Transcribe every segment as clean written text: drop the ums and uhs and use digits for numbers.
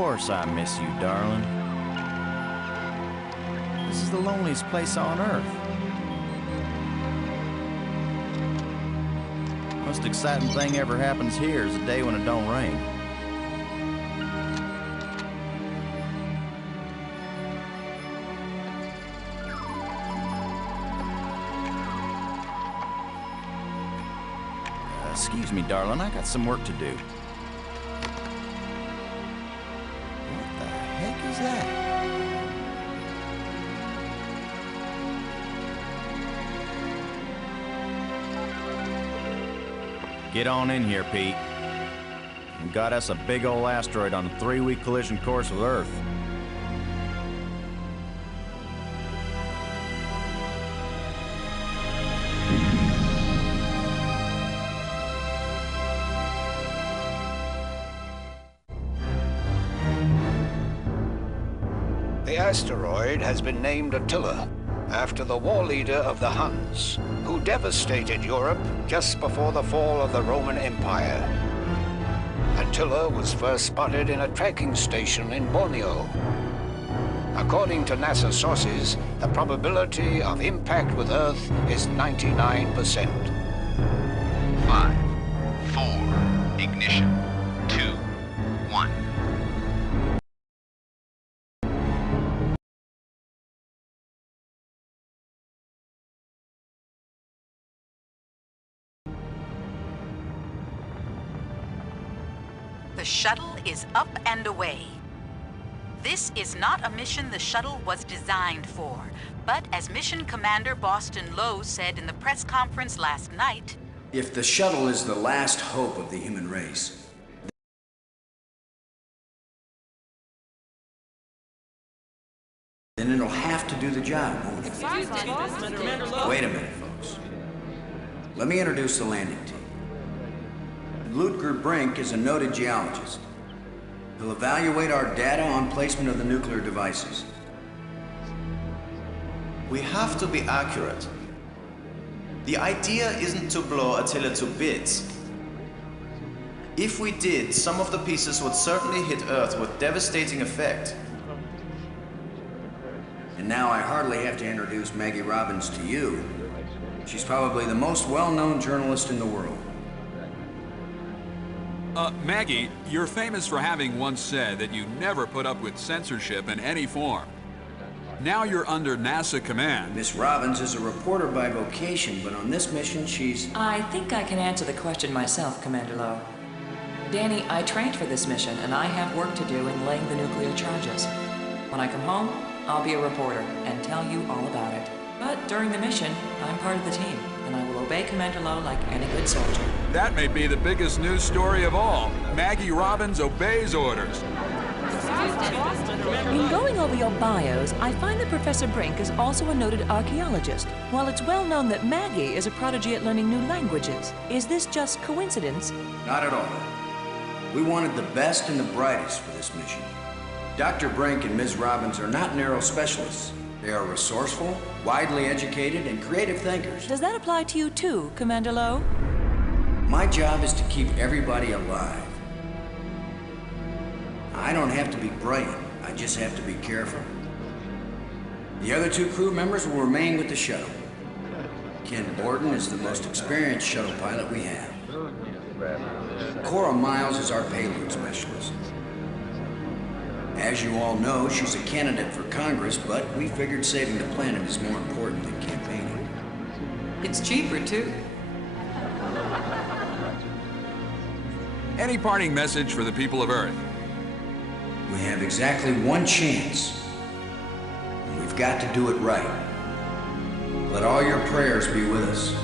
course I miss you, darling. This is the loneliest place on Earth. Most exciting thing ever happens here is the day when it don't rain. Excuse me, darling, I got some work to do. What the heck is that? Get on in here, Pete. We got us a big old asteroid on a 3-week collision course with Earth. The asteroid has been named Attila, after the war leader of the Huns, who devastated Europe just before the fall of the Roman Empire. Attila was first spotted in a tracking station in Borneo. According to NASA sources, the probability of impact with Earth is 99%. 5, 4, ignition, 2, 1. The shuttle is up and away. This is not a mission the shuttle was designed for, but as Mission Commander Boston Lowe said in the press conference last night, if the shuttle is the last hope of the human race, then it'll have to do the job, won't it? Wait a minute, folks. Let me introduce the landing team. Ludger Brink is a noted geologist. He'll evaluate our data on placement of the nuclear devices. We have to be accurate. The idea isn't to blow Attila to bits. If we did, some of the pieces would certainly hit Earth with devastating effect. And now I hardly have to introduce Maggie Robbins to you. She's probably the most well-known journalist in the world. Maggie, you're famous for having once said that you never put up with censorship in any form. Now you're under NASA command. Miss Robbins is a reporter by vocation, but on this mission she's... I think I can answer the question myself, Commander Lowe. Danny, I trained for this mission, and I have work to do in laying the nuclear charges. When I come home, I'll be a reporter and tell you all about it. But during the mission, I'm part of the team, and I will obey Commander Lowe like any good soldier. That may be the biggest news story of all. Maggie Robbins obeys orders. In going over your bios, I find that Professor Brink is also a noted archaeologist, while it's well known that Maggie is a prodigy at learning new languages. Is this just coincidence? Not at all. We wanted the best and the brightest for this mission. Dr. Brink and Ms. Robbins are not narrow specialists. They are resourceful, widely educated, and creative thinkers. Does that apply to you too, Commander Lowe? My job is to keep everybody alive. I don't have to be bright, I just have to be careful. The other 2 crew members will remain with the shuttle. Ken Borden is the most experienced shuttle pilot we have. Cora Miles is our payload specialist. As you all know, she's a candidate for Congress, but we figured saving the planet is more important than campaigning. It's cheaper, too. Any parting message for the people of Earth? We have exactly one chance, and we've got to do it right. Let all your prayers be with us.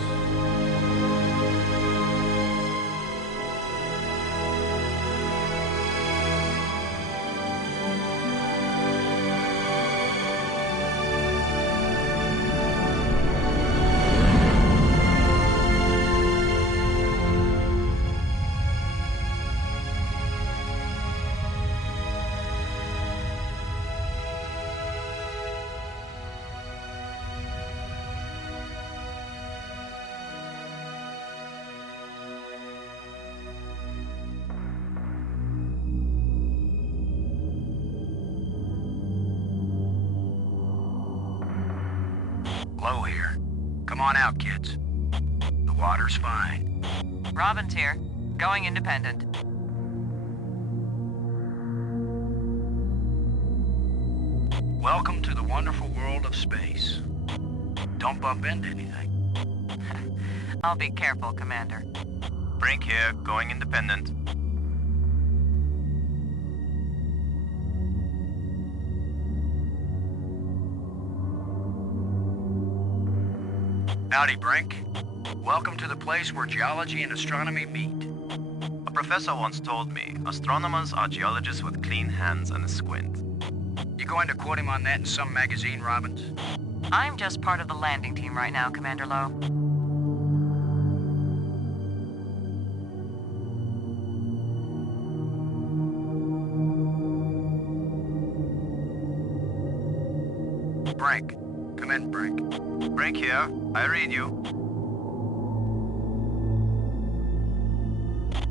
Low here. Come on out, kids. The water's fine. Robin's here. Going independent. Welcome to the wonderful world of space. Don't bump into anything. I'll be careful, Commander. Brink here, going independent. Howdy, Brink. Welcome to the place where geology and astronomy meet. A professor once told me, astronomers are geologists with clean hands and a squint. You going to quote him on that in some magazine, Robbins? I'm just part of the landing team right now, Commander Lowe. Brink. Come in, Brink. Brink here, I read you.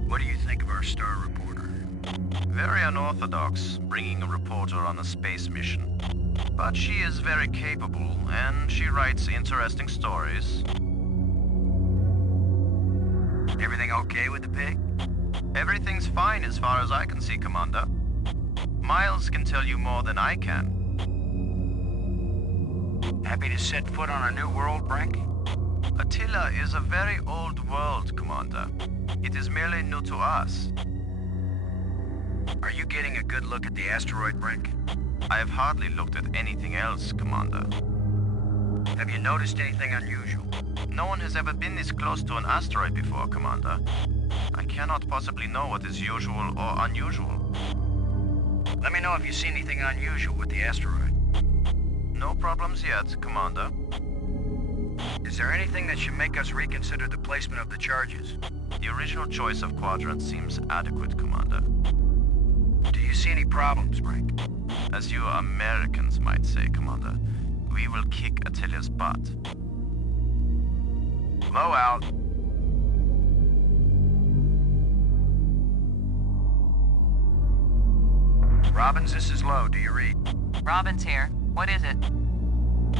What do you think of our star reporter? Very unorthodox, bringing a reporter on a space mission. But she is very capable, and she writes interesting stories. Everything okay with the pig? Everything's fine as far as I can see, Commander. Miles can tell you more than I can. Happy to set foot on a new world, Brink? Attila is a very old world, Commander. It is merely new to us. Are you getting a good look at the asteroid, Brink? I have hardly looked at anything else, Commander. Have you noticed anything unusual? No one has ever been this close to an asteroid before, Commander. I cannot possibly know what is usual or unusual. Let me know if you see anything unusual with the asteroid. No problems yet, Commander. Is there anything that should make us reconsider the placement of the charges? The original choice of quadrant seems adequate, Commander. Do you see any problems, Brink? As you Americans might say, Commander, we will kick Attila's butt. Low out. Robbins, this is Low. Do you read? Robin's here. What is it?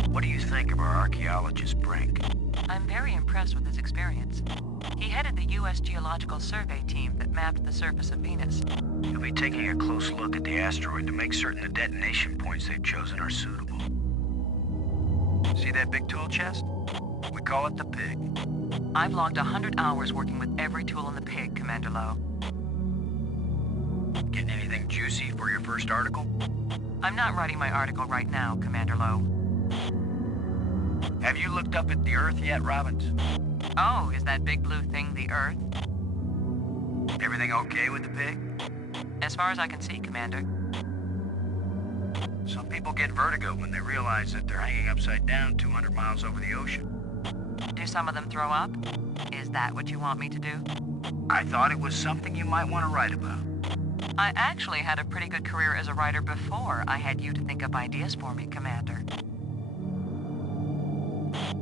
What do you think of our archaeologist, Brink? I'm very impressed with his experience. He headed the U.S. Geological Survey team that mapped the surface of Venus. He'll be taking a close look at the asteroid to make certain the detonation points they've chosen are suitable. See that big tool chest? We call it the pig. I've logged 100 hours working with every tool in the pig, Commander Lowe. Getting anything juicy for your first article? I'm not writing my article right now, Commander Lowe. Have you looked up at the Earth yet, Robbins? Oh, is that big blue thing the Earth? Everything okay with the pig? As far as I can see, Commander. Some people get vertigo when they realize that they're hanging upside down 200 miles over the ocean. Do some of them throw up? Is that what you want me to do? I thought it was something you might want to write about. I actually had a pretty good career as a writer before I had you to think up ideas for me, Commander.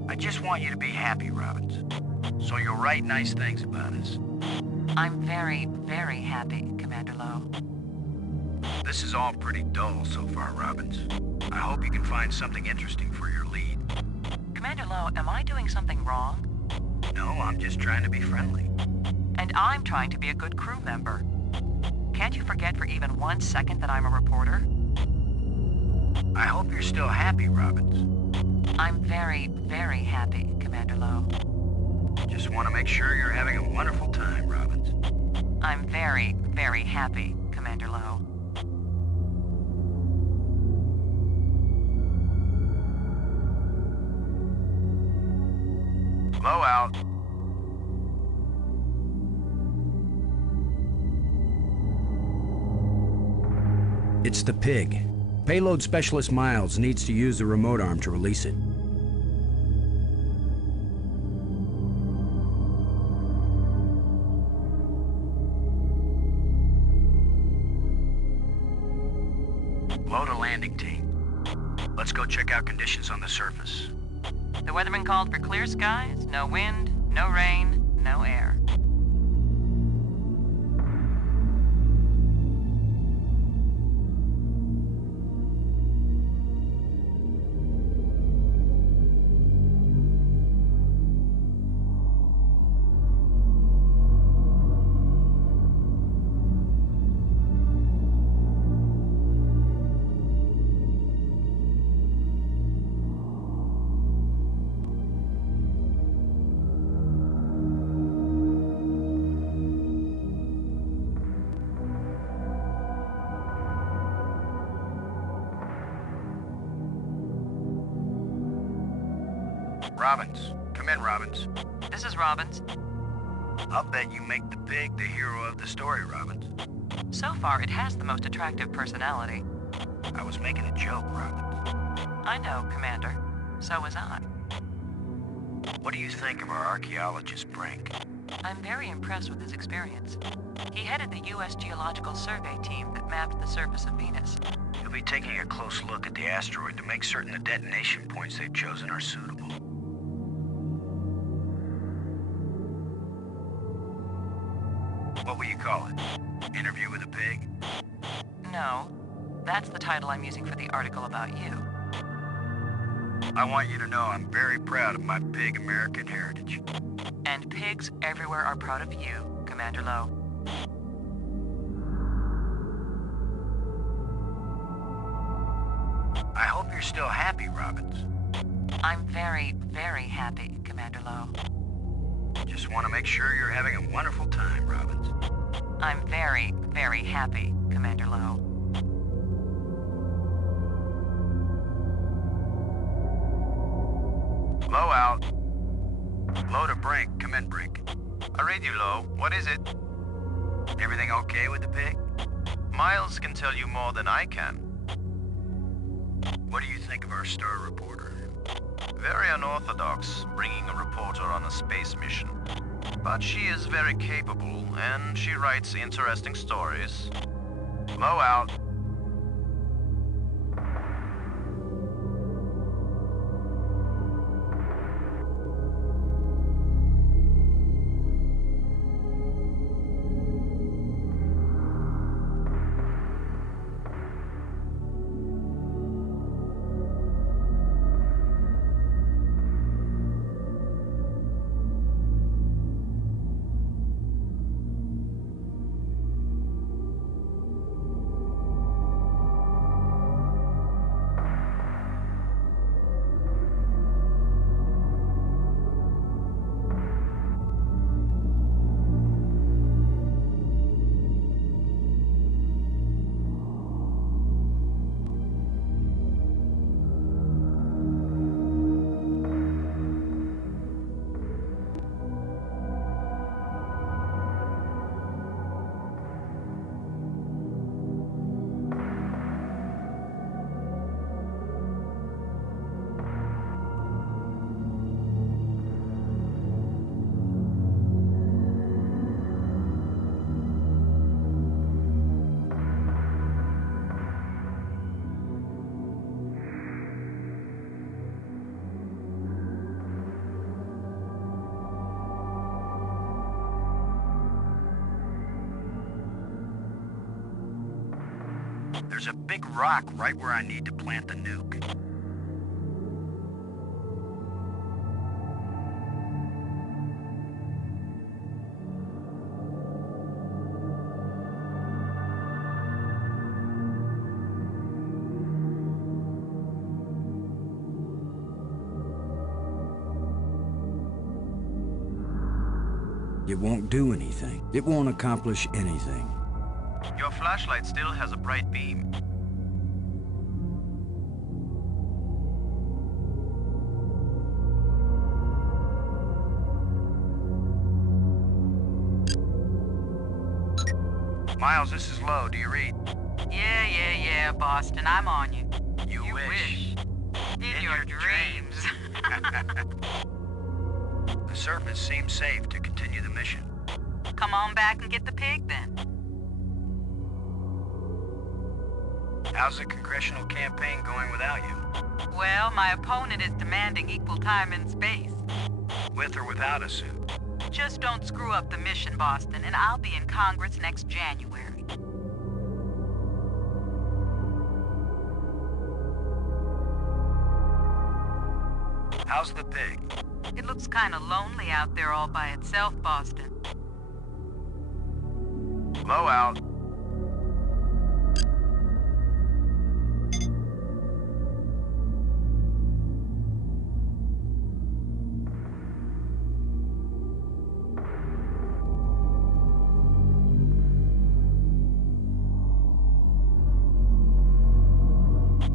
I just want you to be happy, Robbins. So you'll write nice things about us. I'm very, very happy, Commander Lowe. This is all pretty dull so far, Robbins. I hope you can find something interesting for your lead. Commander Lowe, am I doing something wrong? No, I'm just trying to be friendly. And I'm trying to be a good crew member. Can't you forget for even 1 second that I'm a reporter? I hope you're still happy, Robbins. I'm very, very happy, Commander Lowe. Just want to make sure you're having a wonderful time, Robbins. I'm very, very happy, Commander Lowe. Low out. It's the pig. Payload Specialist Miles needs to use the remote arm to release it. Load a landing team. Let's go check out conditions on the surface. The weatherman called for clear skies, no wind, no rain, no air. Robbins. Come in, Robbins. This is Robbins. I'll bet you make the pig the hero of the story, Robbins. So far, it has the most attractive personality. I was making a joke, Robbins. I know, Commander. So was I. What do you think of our archaeologist, Brink? I'm very impressed with his experience. He headed the U.S. Geological Survey team that mapped the surface of Venus. He'll be taking a close look at the asteroid to make certain the detonation points they've chosen are suitable. What will you call it? Interview with a pig? No, that's the title I'm using for the article about you. I want you to know I'm very proud of my pig American heritage. And pigs everywhere are proud of you, Commander Lowe. I hope you're still happy, Robbins. I'm very, very happy, Commander Lowe. Just want to make sure you're having a wonderful time, Robbins. I'm very, very happy, Commander Lowe. Low out. Low to Brink. Come in, Brink. I read you, Low. What is it? Everything okay with the pig? Miles can tell you more than I can. What do you think of our star reporter? Very unorthodox, bringing a reporter on a space mission. But she is very capable, and she writes interesting stories. Low out. There's a big rock right where I need to plant the nuke. It won't do anything. It won't accomplish anything. Your flashlight still has a bright beam. Miles, this is Low. Do you read? Yeah, Boston. I'm on you. You wish. In your dreams. The surface seems safe to continue the mission. Come on back and get the pig, then. How's the congressional campaign going without you? Well, my opponent is demanding equal time in space. With or without a suit? Just don't screw up the mission, Boston, and I'll be in Congress next January. How's the pig? It looks kind of lonely out there all by itself, Boston. Low out.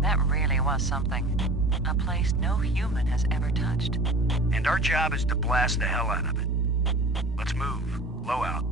That really was something. A place no human has ever touched. And our job is to blast the hell out of it. Let's move. Low out.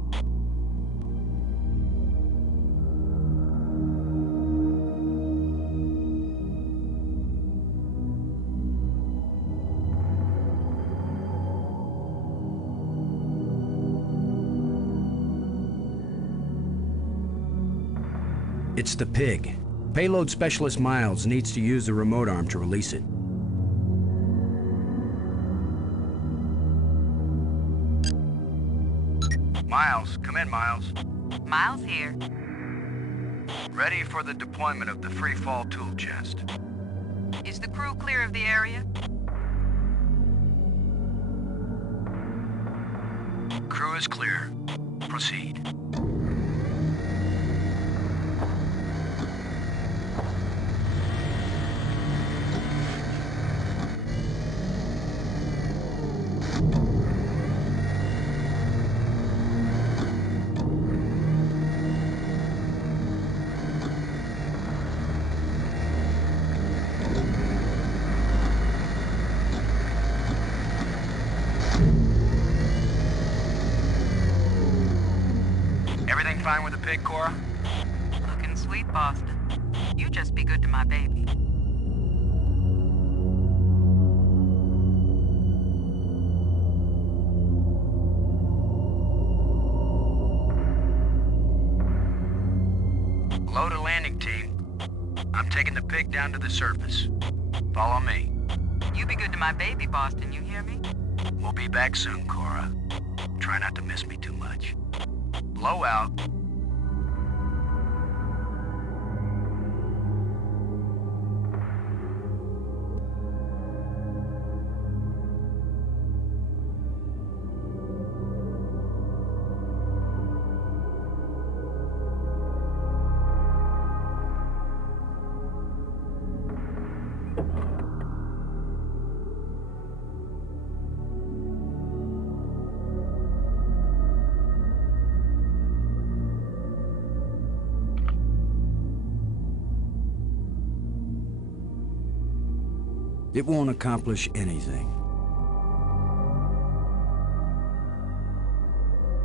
It's the pig. Payload Specialist Miles needs to use the remote arm to release it. Miles, come in, Miles. Miles here. Ready for the deployment of the free fall tool chest. Is the crew clear of the area? Crew is clear. Proceed. Everything fine with the pig, Cora? Looking sweet, Boston. You just be good to my baby. Load a landing team. I'm taking the pig down to the surface. Follow me. You be good to my baby, Boston, you hear me? We'll be back soon, Cora. Try not to miss me too much. Low out. It won't accomplish anything.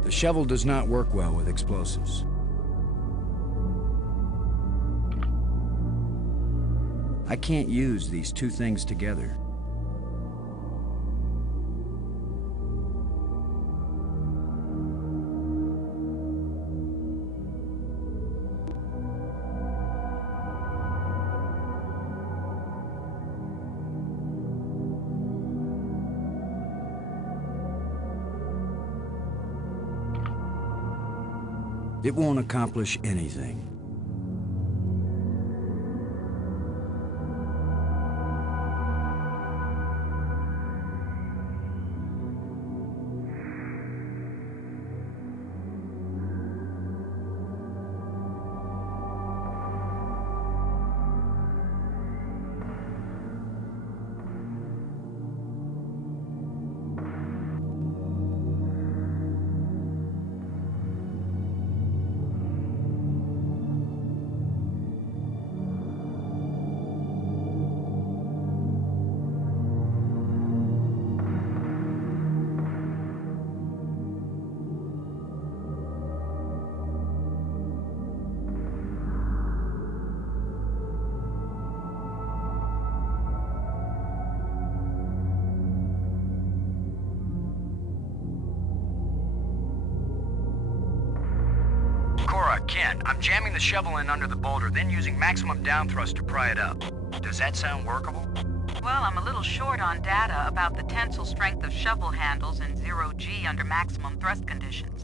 The shovel does not work well with explosives. I can't use these two things together. It won't accomplish anything. Ken, I'm jamming the shovel in under the boulder, then using maximum down thrust to pry it up. Does that sound workable? Well, I'm a little short on data about the tensile strength of shovel handles in 0G under maximum thrust conditions.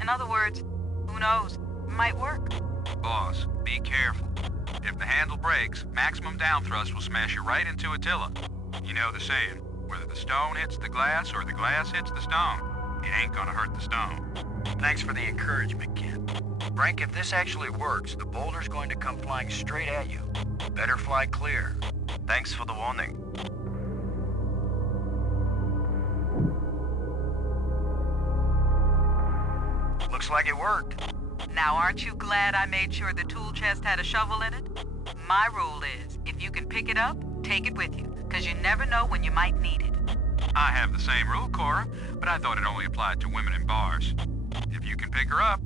In other words, who knows? Might work. Boss, be careful. If the handle breaks, maximum down thrust will smash you right into Attila. You know the saying, whether the stone hits the glass or the glass hits the stone, it ain't gonna hurt the stone. Thanks for the encouragement, Ken. Frank, if this actually works, the boulder's going to come flying straight at you. Better fly clear. Thanks for the warning. Looks like it worked. Now, aren't you glad I made sure the tool chest had a shovel in it? My rule is, if you can pick it up, take it with you, because you never know when you might need it. I have the same rule, Cora, but I thought it only applied to women in bars. If you can pick her up...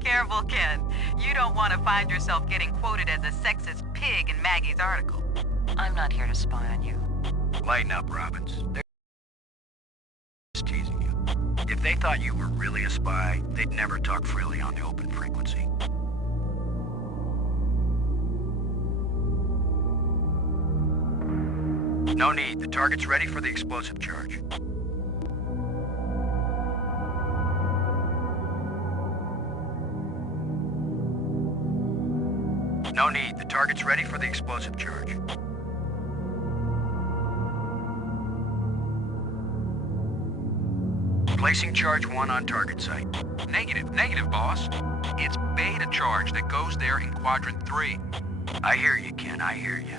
Careful, Ken. You don't want to find yourself getting quoted as a sexist pig in Maggie's article. I'm not here to spy on you. Lighten up, Robbins. They're just teasing you. If they thought you were really a spy, they'd never talk freely on the open frequency. No need. The target's ready for the explosive charge. No need. The target's ready for the explosive charge. Placing charge 1 on target site. Negative, boss. It's beta charge that goes there in quadrant 3. I hear you, Ken. I hear you.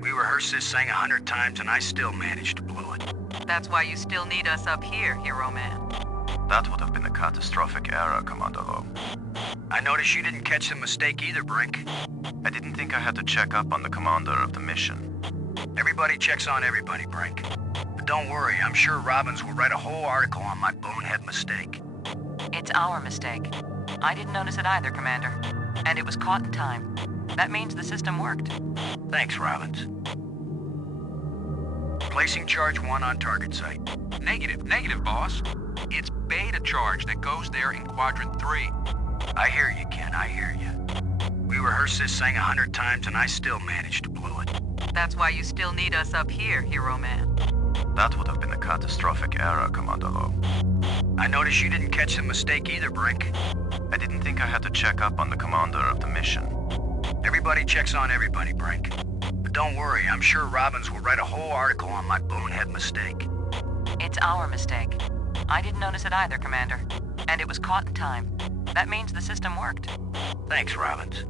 We rehearsed this thing 100 times and I still managed to blow it. That's why you still need us up here, Hero Man. That would have been a catastrophic error, Commander Lowe. I noticed you didn't catch the mistake either, Brink. I didn't think I had to check up on the commander of the mission. Everybody checks on everybody, Brink. But don't worry, I'm sure Robbins will write a whole article on my bonehead mistake. It's our mistake. I didn't notice it either, Commander. And it was caught in time. That means the system worked. Thanks, Robbins. Placing charge 1 on target site. Negative, boss. It's beta charge that goes there in quadrant 3. I hear you, Ken. I hear you. We rehearsed this thing 100 times and I still managed to blow it. That's why you still need us up here, Hero Man. That would have been a catastrophic error, Commander Lowe. I noticed you didn't catch the mistake either, Brink. I didn't think I had to check up on the commander of the mission. Everybody checks on everybody, Brink. But don't worry, I'm sure Robbins will write a whole article on my bonehead mistake. It's our mistake. I didn't notice it either, Commander. And it was caught in time. That means the system worked. Thanks, Robbins.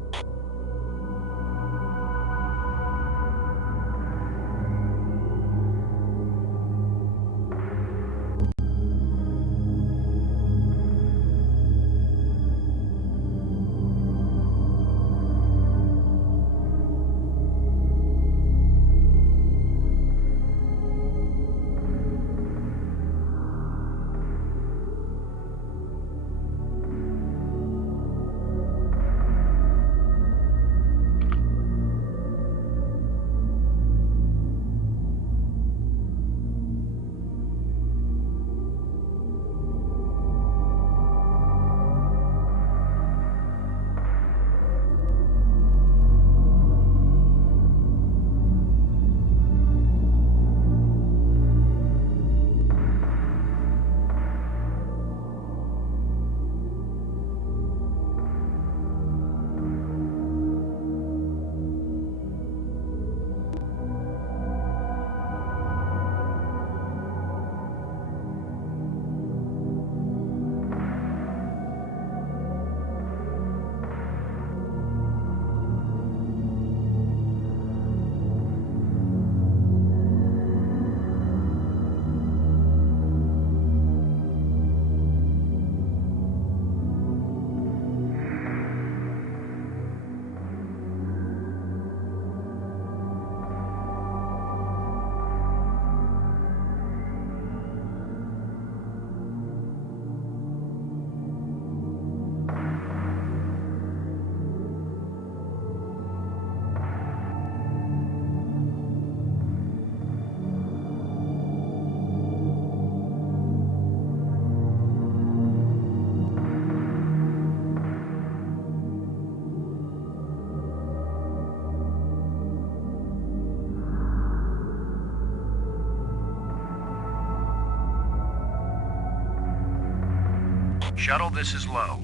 Shuttle, this is Low.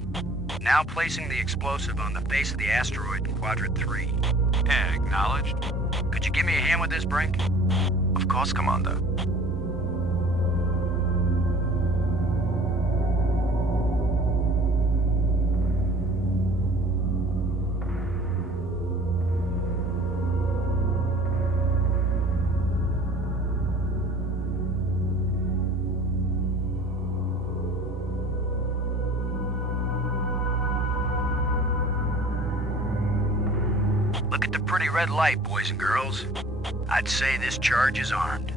Now placing the explosive on the face of the asteroid in Quadrant 3. Acknowledged. Could you give me a hand with this, Brink? Of course, Commander. Look at the pretty red light, boys and girls. I'd say this charge is armed.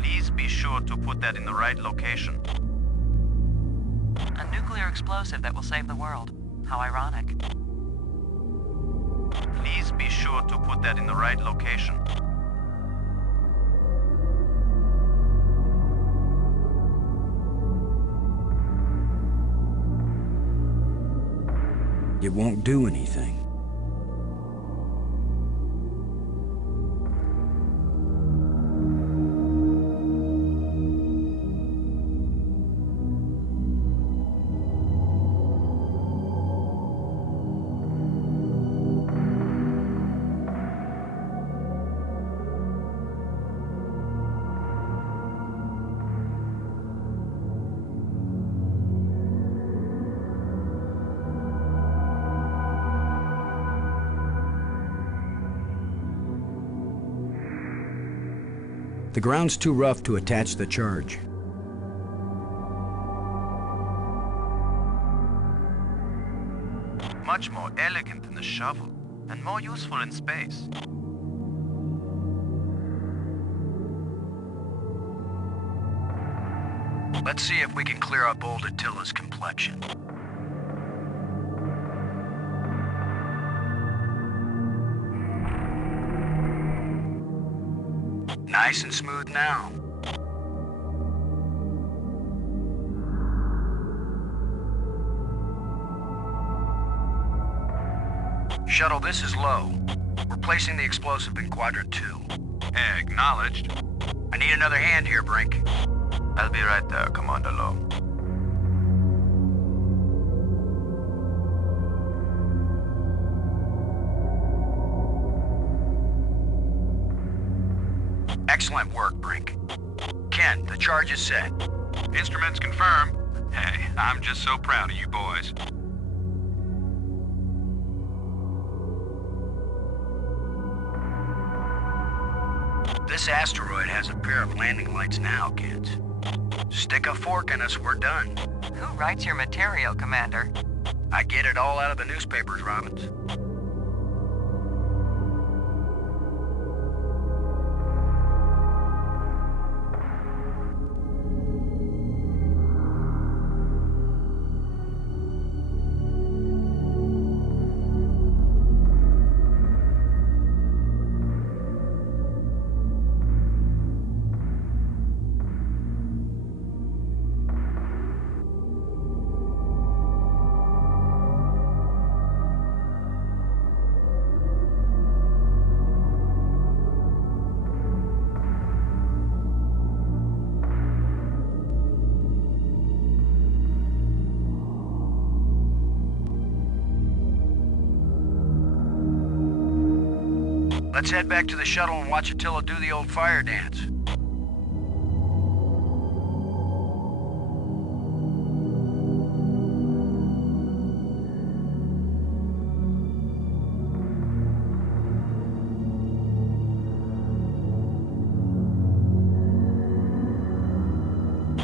Please be sure to put that in the right location. A nuclear explosive that will save the world. How ironic. Please be sure to put that in the right location. It won't do anything. The ground's too rough to attach the charge. Much more elegant than the shovel, and more useful in space. Let's see if we can clear up old Attila's complexion. Nice and smooth now. Shuttle, this is low. We're placing the explosive in quadrant 2. Acknowledged. I need another hand here, Brink. I'll be right there, Commander Lowe. Excellent work, Brink. Ken, the charge is set. Instruments confirmed. Hey, I'm just so proud of you boys. This asteroid has a pair of landing lights now, kids. Stick a fork in us, we're done. Who writes your material, Commander? I get it all out of the newspapers, Robbins. Let's head back to the shuttle and watch Attila do the old fire dance.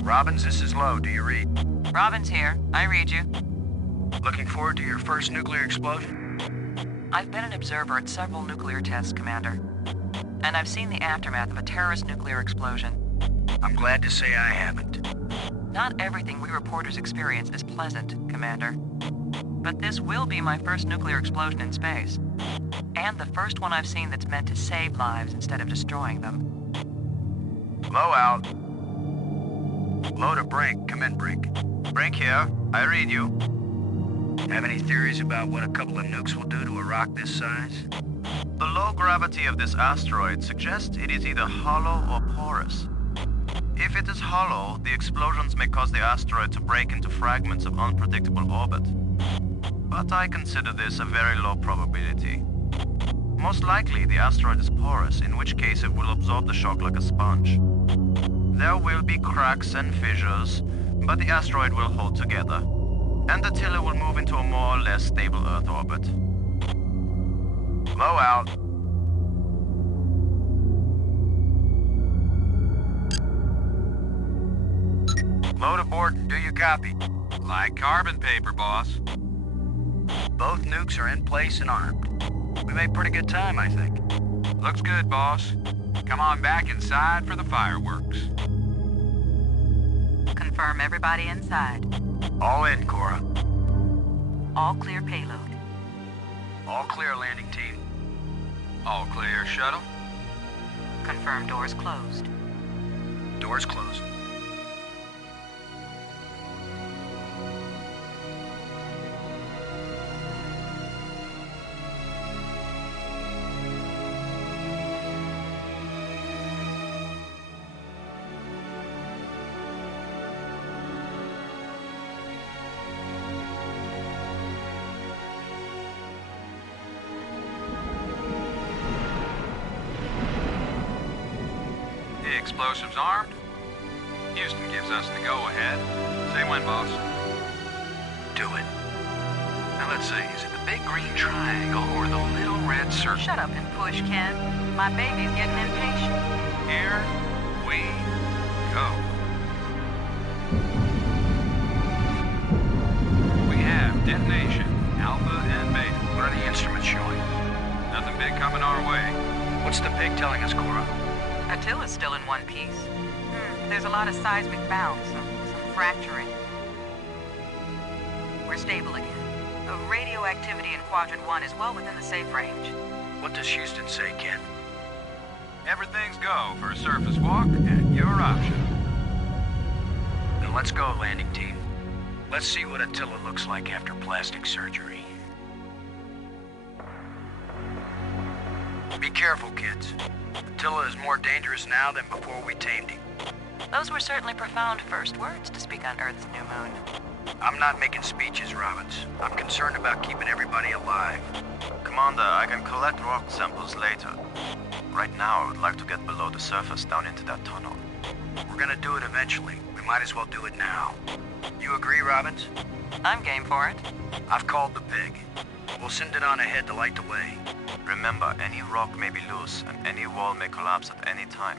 Robbins, this is Lowe. Do you read? Robin's here. I read you. Looking forward to your first nuclear explosion? I've been an observer at several nuclear tests, Commander. And I've seen the aftermath of a terrorist nuclear explosion. I'm glad to say I haven't. Not everything we reporters experience is pleasant, Commander. But this will be my first nuclear explosion in space. And the first one I've seen that's meant to save lives instead of destroying them. Low out. Low to Brink. Come in, Brink. Brink here. I read you. Have any theories about what a couple of nukes will do to a rock this size? The low gravity of this asteroid suggests it is either hollow or porous. If it is hollow, the explosions may cause the asteroid to break into fragments of unpredictable orbit. But I consider this a very low probability. Most likely, the asteroid is porous, in which case it will absorb the shock like a sponge. There will be cracks and fissures, but the asteroid will hold together. And Attila will move into a more or less stable Earth orbit. Blow out. Load aboard and do you copy? Like carbon paper, boss. Both nukes are in place and armed. We made pretty good time, I think. Looks good, boss. Come on back inside for the fireworks. Confirm everybody inside. All in, Cora. All clear payload. All clear, landing team. All clear, shuttle. Confirm doors closed. Doors closed. Explosives armed. Houston gives us the go-ahead. Say when, boss. Do it. Now let's see, is it the big green triangle or the little red circle? Shut up and push, Ken. My baby's getting impatient. Here we go. We have detonation, Alpha and Beta. What are the instruments showing? Nothing big coming our way. What's the pig telling us, Cora? Attila's still in one piece. There's a lot of seismic bounce, some fracturing. We're stable again. The radioactivity in Quadrant 1 is well within the safe range. What does Houston say, Ken? Everything's go for a surface walk at your option. Then let's go, landing team. Let's see what Attila looks like after plastic surgery. Be careful, kids. Attila is more dangerous now than before we tamed him. Those were certainly profound first words to speak on Earth's new moon. I'm not making speeches, Robbins. I'm concerned about keeping everybody alive. Commander, I can collect rock samples later. Right now, I would like to get below the surface down into that tunnel. We're gonna do it eventually. We might as well do it now. You agree, Robbins? I'm game for it. I've called the pig. We'll send it on ahead to light the way. Remember, any rock may be loose, and any wall may collapse at any time.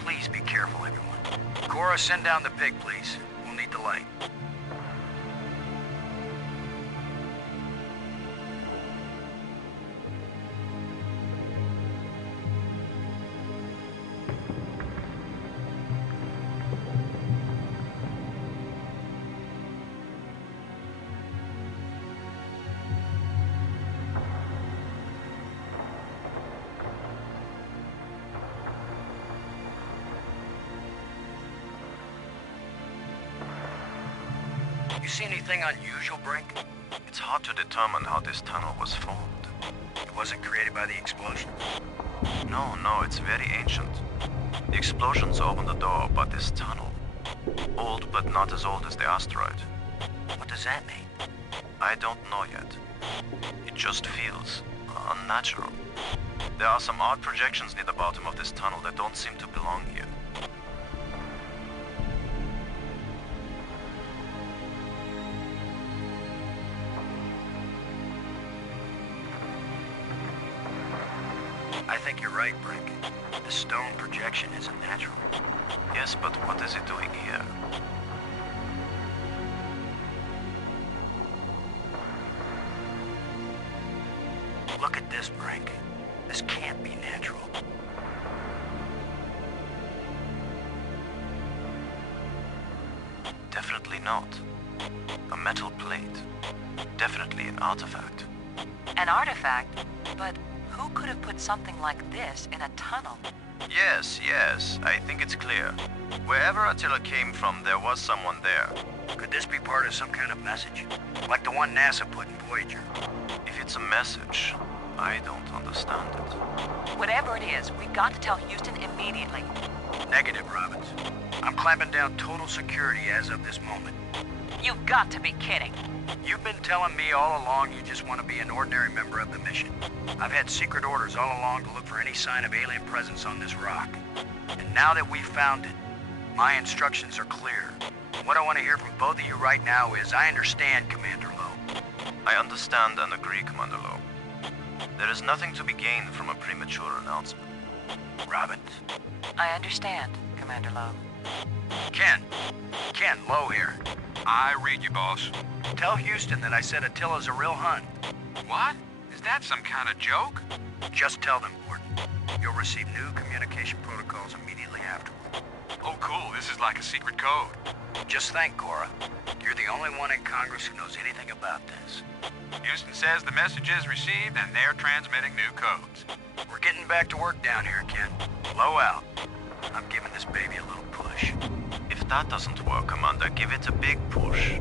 Please be careful, everyone. Cora, send down the pig, please. We'll need the light. You see anything unusual, Brink? It's hard to determine how this tunnel was formed. It wasn't created by the explosion? No, it's very ancient. The explosions opened the door, but this tunnel... Old, but not as old as the asteroid. What does that mean? I don't know yet. It just feels unnatural. There are some odd projections near the bottom of this tunnel that don't seem to belong here. I think you're right, Brink. The stone projection isn't natural. Yes, but what is it doing here? Look at this, Brink. This can't be natural. Definitely not. A metal plate. Definitely an artifact. An artifact? But who could have put something like this in a tunnel? Yes, I think it's clear. Wherever Attila came from, there was someone there. Could this be part of some kind of message? Like the one NASA put in Voyager? If it's a message, I don't understand it. Whatever it is, we've got to tell Houston immediately. Negative, Robbins. I'm clamping down total security as of this moment. You've got to be kidding. You've been telling me all along you just want to be an ordinary member of the mission. I've had secret orders all along to look for any sign of alien presence on this rock. And now that we've found it, my instructions are clear. what I want to hear from both of you right now is, I understand, Commander Lowe. I understand and agree, Commander Lowe. There is nothing to be gained from a premature announcement. Robin? I understand, Commander Lowe. Ken, Lowe here. I read you, boss. Tell Houston that I said Attila's a real Hun. What? Is that some kind of joke? Just tell them, Gordon. You'll receive new communication protocols immediately afterward. Oh, cool. This is like a secret code. Just think, Cora. You're the only one in Congress who knows anything about this. Houston says the message is received and they're transmitting new codes. We're getting back to work down here, Ken. Low out. I'm giving this baby a little push. If that doesn't work, Commander, give it a big push.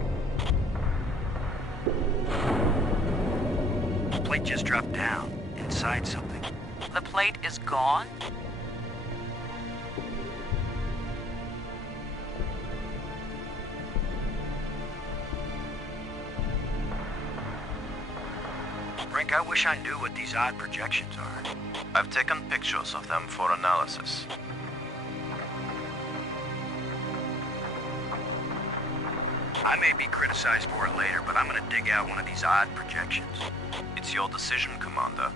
The plate just dropped down, inside something. The plate is gone? Brink, I wish I knew what these odd projections are. I've taken pictures of them for analysis. I may be criticized for it later, but I'm gonna dig out one of these odd projections. It's your decision, Commander.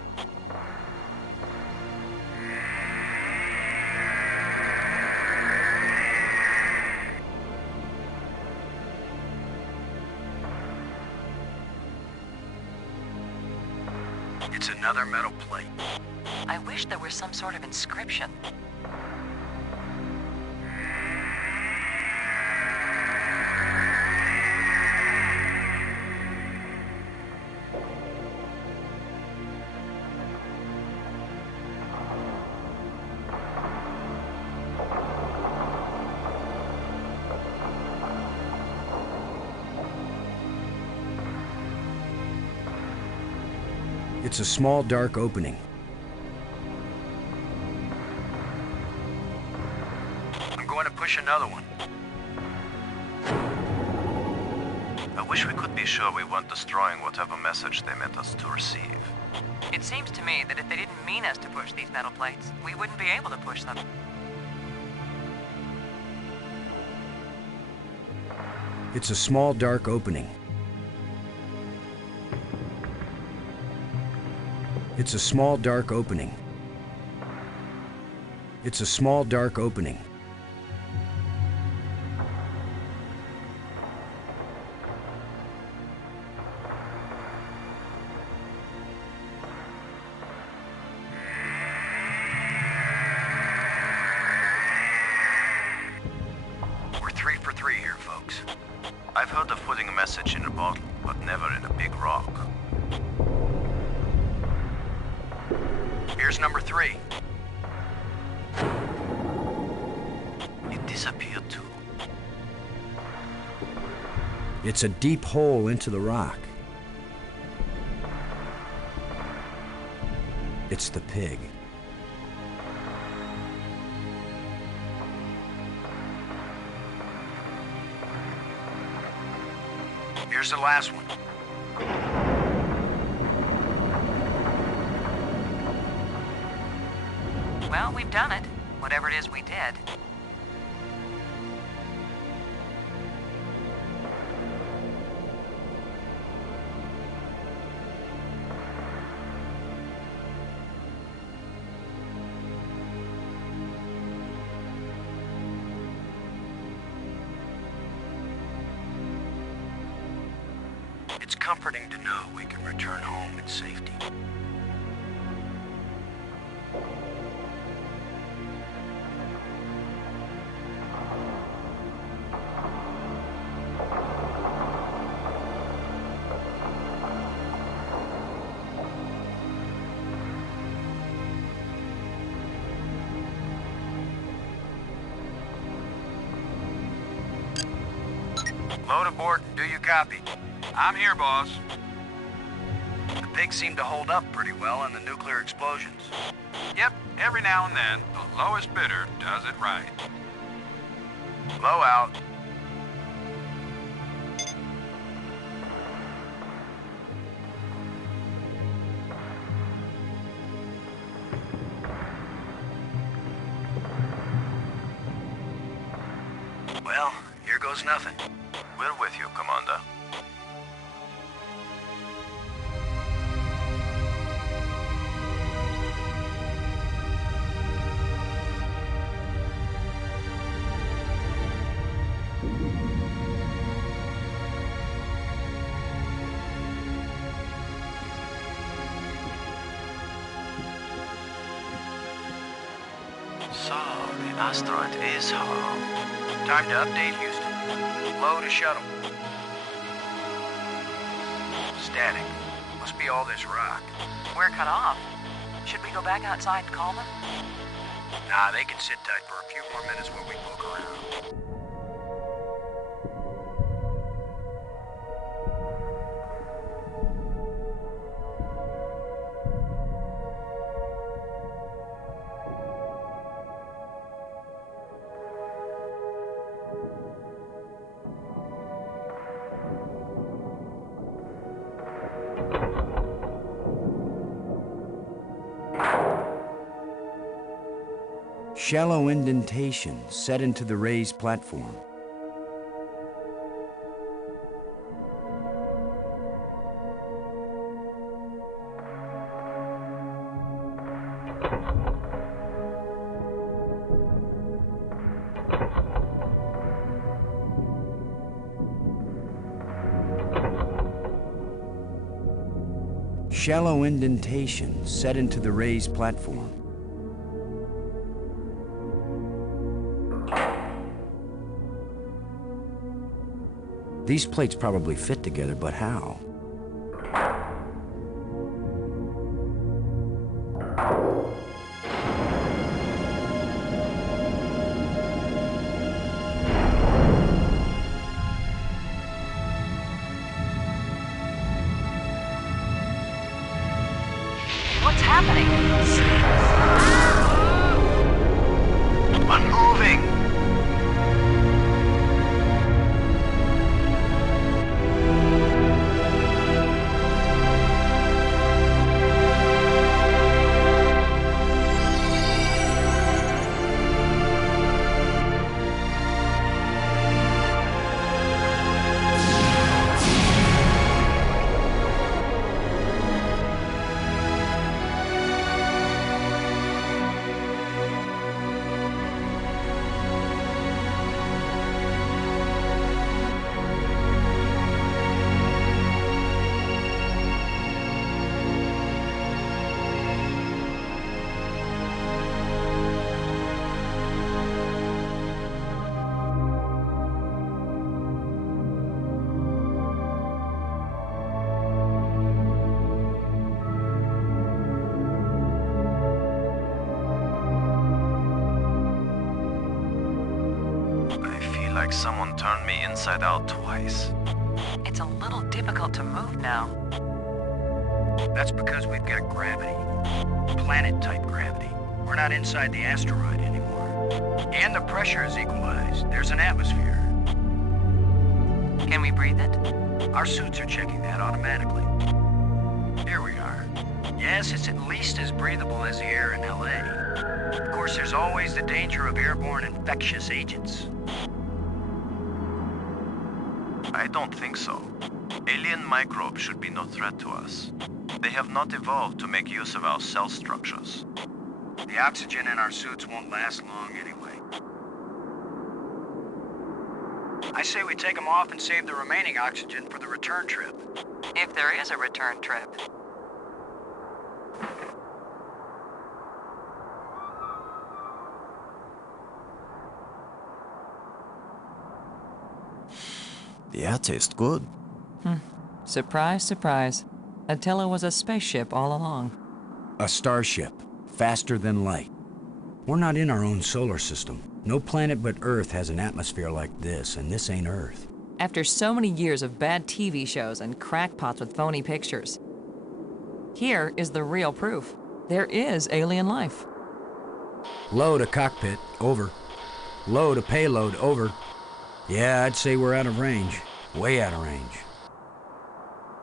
It's another metal plate. I wish there were some sort of inscription. It's a small, dark opening. I'm going to push another one. I wish we could be sure we weren't destroying whatever message they meant us to receive. It seems to me that if they didn't mean us to push these metal plates, we wouldn't be able to push them. It's a small, dark opening. It's a small, dark opening. It's a small, dark opening. We're 3 for 3 here, folks. I've heard of putting a message in a bottle, but never in a big rock. Here's number 3. It disappeared too. It's a deep hole into the rock. It's the pig. Here's the last one. Well, we've done it. Whatever it is we did. It's comforting to know we can return home in safety. Load aboard and do you copy? I'm here, boss. The pigs seem to hold up pretty well in the nuclear explosions. Yep, every now and then, the lowest bidder does it right. Low out. Well, here here goes nothing. We're with you, Commander. So, the asteroid is home. Time to update Houston. Load a shuttle. Static. Must be all this rock. We're cut off. Should we go back outside and call them? Nah, they can sit tight for a few more minutes while we poke around. Shallow indentation set into the raised platform. Shallow indentation set into the raised platform. These plates probably fit together, but how? What's happening? Unmoving! Like someone turned me inside out twice. It's a little difficult to move now. That's because we've got gravity. Planet-type gravity. We're not inside the asteroid anymore. And the pressure is equalized. There's an atmosphere. Can we breathe it? Our suits are checking that automatically. Here we are. Yes, it's at least as breathable as the air in LA. Of course, there's always the danger of airborne infectious agents. I don't think so. Alien microbes should be no threat to us. They have not evolved to make use of our cell structures. The oxygen in our suits won't last long anyway. I say we take them off and save the remaining oxygen for the return trip. If there is a return trip. The air tastes good. Surprise, surprise. Attila was a spaceship all along. A starship, faster than light. We're not in our own solar system. No planet but Earth has an atmosphere like this, and this ain't Earth. After so many years of bad TV shows and crackpots with phony pictures, here is the real proof. There is alien life. Load a cockpit, over. Load a payload, over. Yeah, I'd say we're out of range. Way out of range.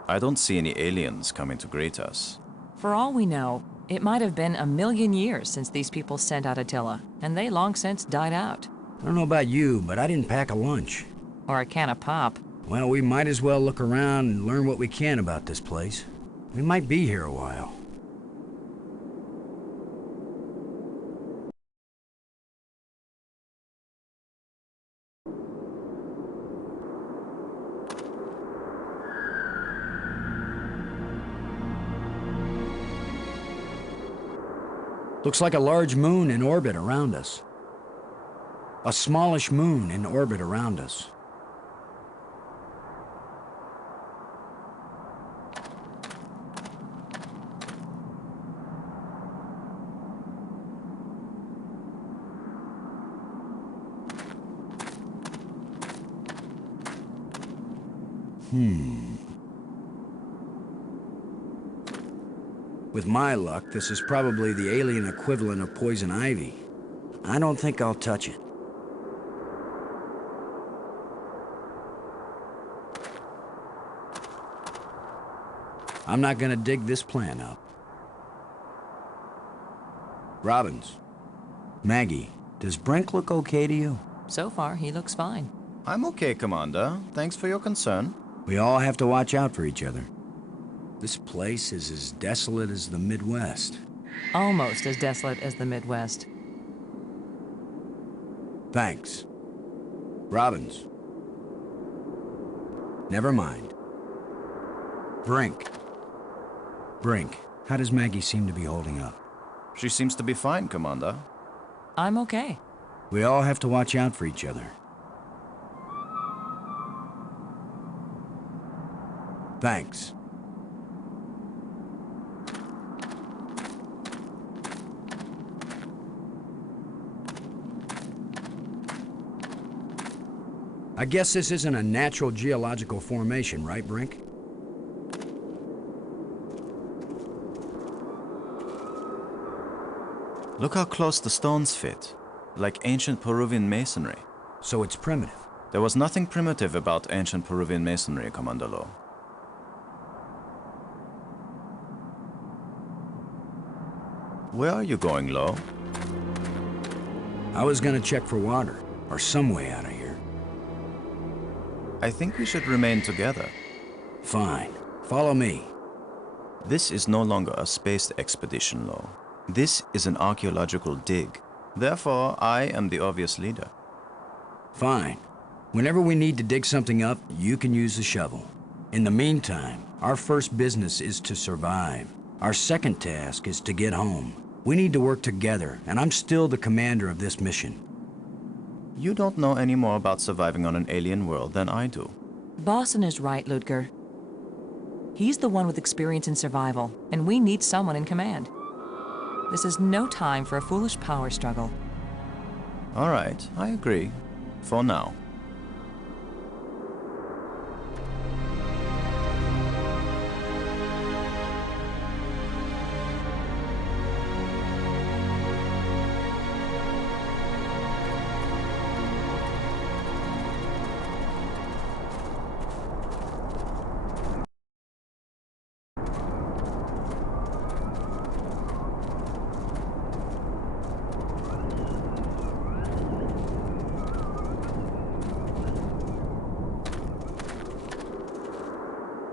I don't see any aliens coming to greet us. For all we know, it might have been 1,000,000 years since these people sent out Attila, and they long since died out. I don't know about you, but I didn't pack a lunch. Or a can of pop. Well, we might as well look around and learn what we can about this place. We might be here a while. Looks like a large moon in orbit around us. A smallish moon in orbit around us. With my luck, this is probably the alien equivalent of poison ivy. I don't think I'll touch it. I'm not gonna dig this plan up. Robbins. Maggie, does Brink look okay to you? So far, he looks fine. I'm okay, Commander. Thanks for your concern. We all have to watch out for each other. This place is as desolate as the Midwest. Almost as desolate as the Midwest. Thanks. Robbins. Never mind. Brink. Brink, how does Maggie seem to be holding up? She seems to be fine, Commander. I'm okay. We all have to watch out for each other. Thanks. I guess this isn't a natural geological formation, right, Brink? Look how close the stones fit. Like ancient Peruvian masonry. So it's primitive. There was nothing primitive about ancient Peruvian masonry, Commander Lowe. Where are you going, Lowe? I was gonna check for water, or some way out of here. I think we should remain together. Fine. Follow me. This is no longer a space expedition, Lowe. This is an archaeological dig. Therefore, I am the obvious leader. Fine. Whenever we need to dig something up, you can use the shovel. In the meantime, our first business is to survive. Our second task is to get home. We need to work together, and I'm still the commander of this mission. You don't know any more about surviving on an alien world than I do. Boston is right, Ludger. He's the one with experience in survival, and we need someone in command. This is no time for a foolish power struggle. All right, I agree. For now.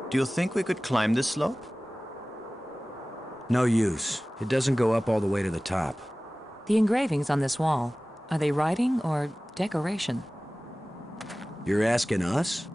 Do you think we could climb this slope? No use. It doesn't go up all the way to the top. The engravings on this wall, are they writing or decoration? You're asking us?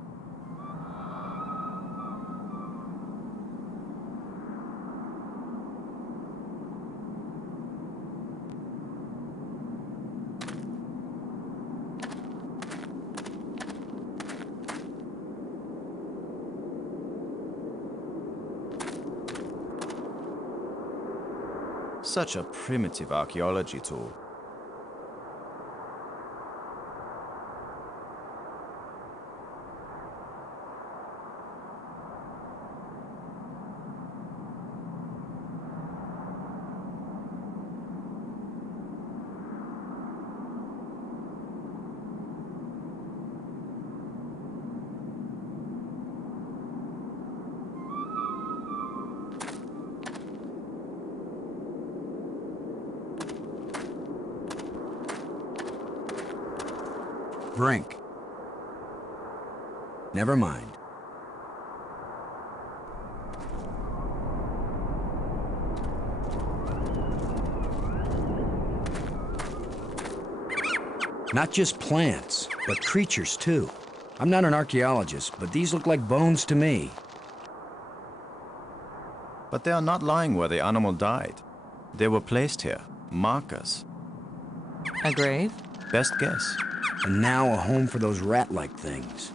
Such a primitive archaeology tool. Brink. Never mind. Not just plants, but creatures too. I'm not an archaeologist, but these look like bones to me. But they are not lying where the animal died. They were placed here. Markers. A grave? Best guess. And now a home for those rat-like things.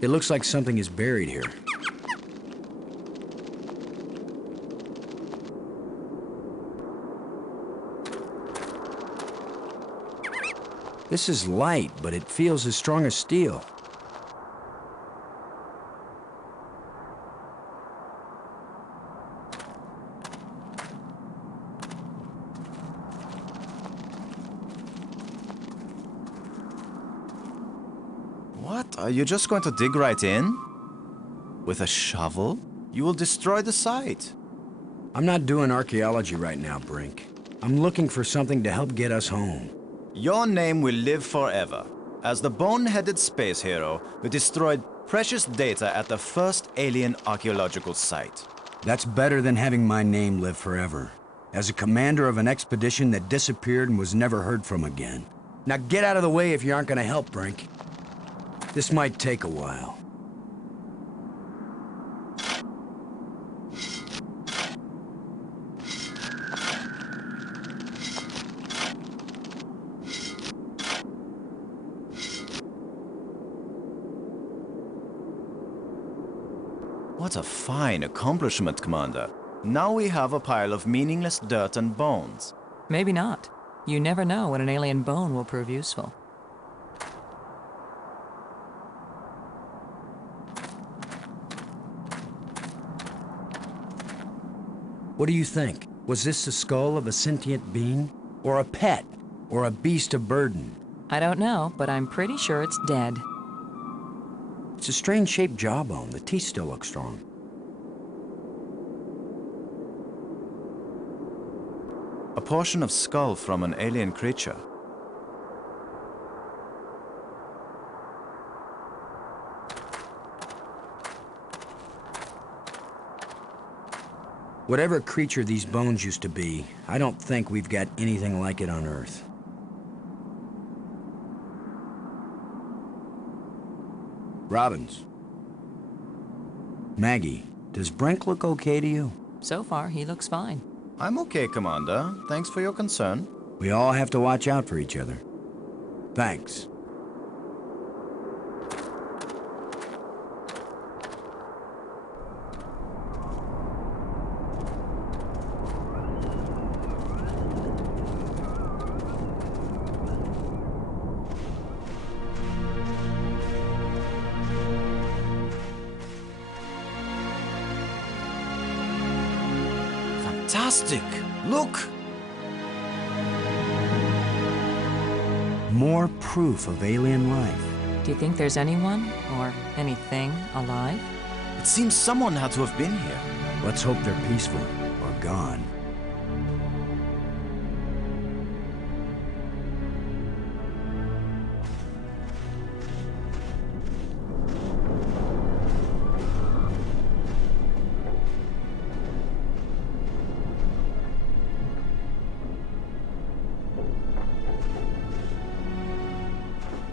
It looks like something is buried here. This is light, but it feels as strong as steel. What? Are you just going to dig right in? With a shovel? You will destroy the site. I'm not doing archaeology right now, Brink. I'm looking for something to help get us home. Your name will live forever. As the bone-headed space hero who destroyed precious data at the first alien archaeological site. That's better than having my name live forever. As a commander of an expedition that disappeared and was never heard from again. Now get out of the way if you aren't gonna help, Brink. This might take a while. What a fine accomplishment, Commander. Now we have a pile of meaningless dirt and bones. Maybe not. You never know when an alien bone will prove useful. What do you think? Was this the skull of a sentient being? Or a pet? Or a beast of burden? I don't know, but I'm pretty sure it's dead. It's a strange-shaped jawbone. The teeth still look strong. A portion of skull from an alien creature. Whatever creature these bones used to be, I don't think we've got anything like it on Earth. Robbins. Maggie, does Brink look okay to you? So far, he looks fine. I'm okay, Commander. Thanks for your concern. We all have to watch out for each other. Thanks. Fantastic! Look! More proof of alien life. Do you think there's anyone, or anything, alive? It seems someone had to have been here. Let's hope they're peaceful, or gone.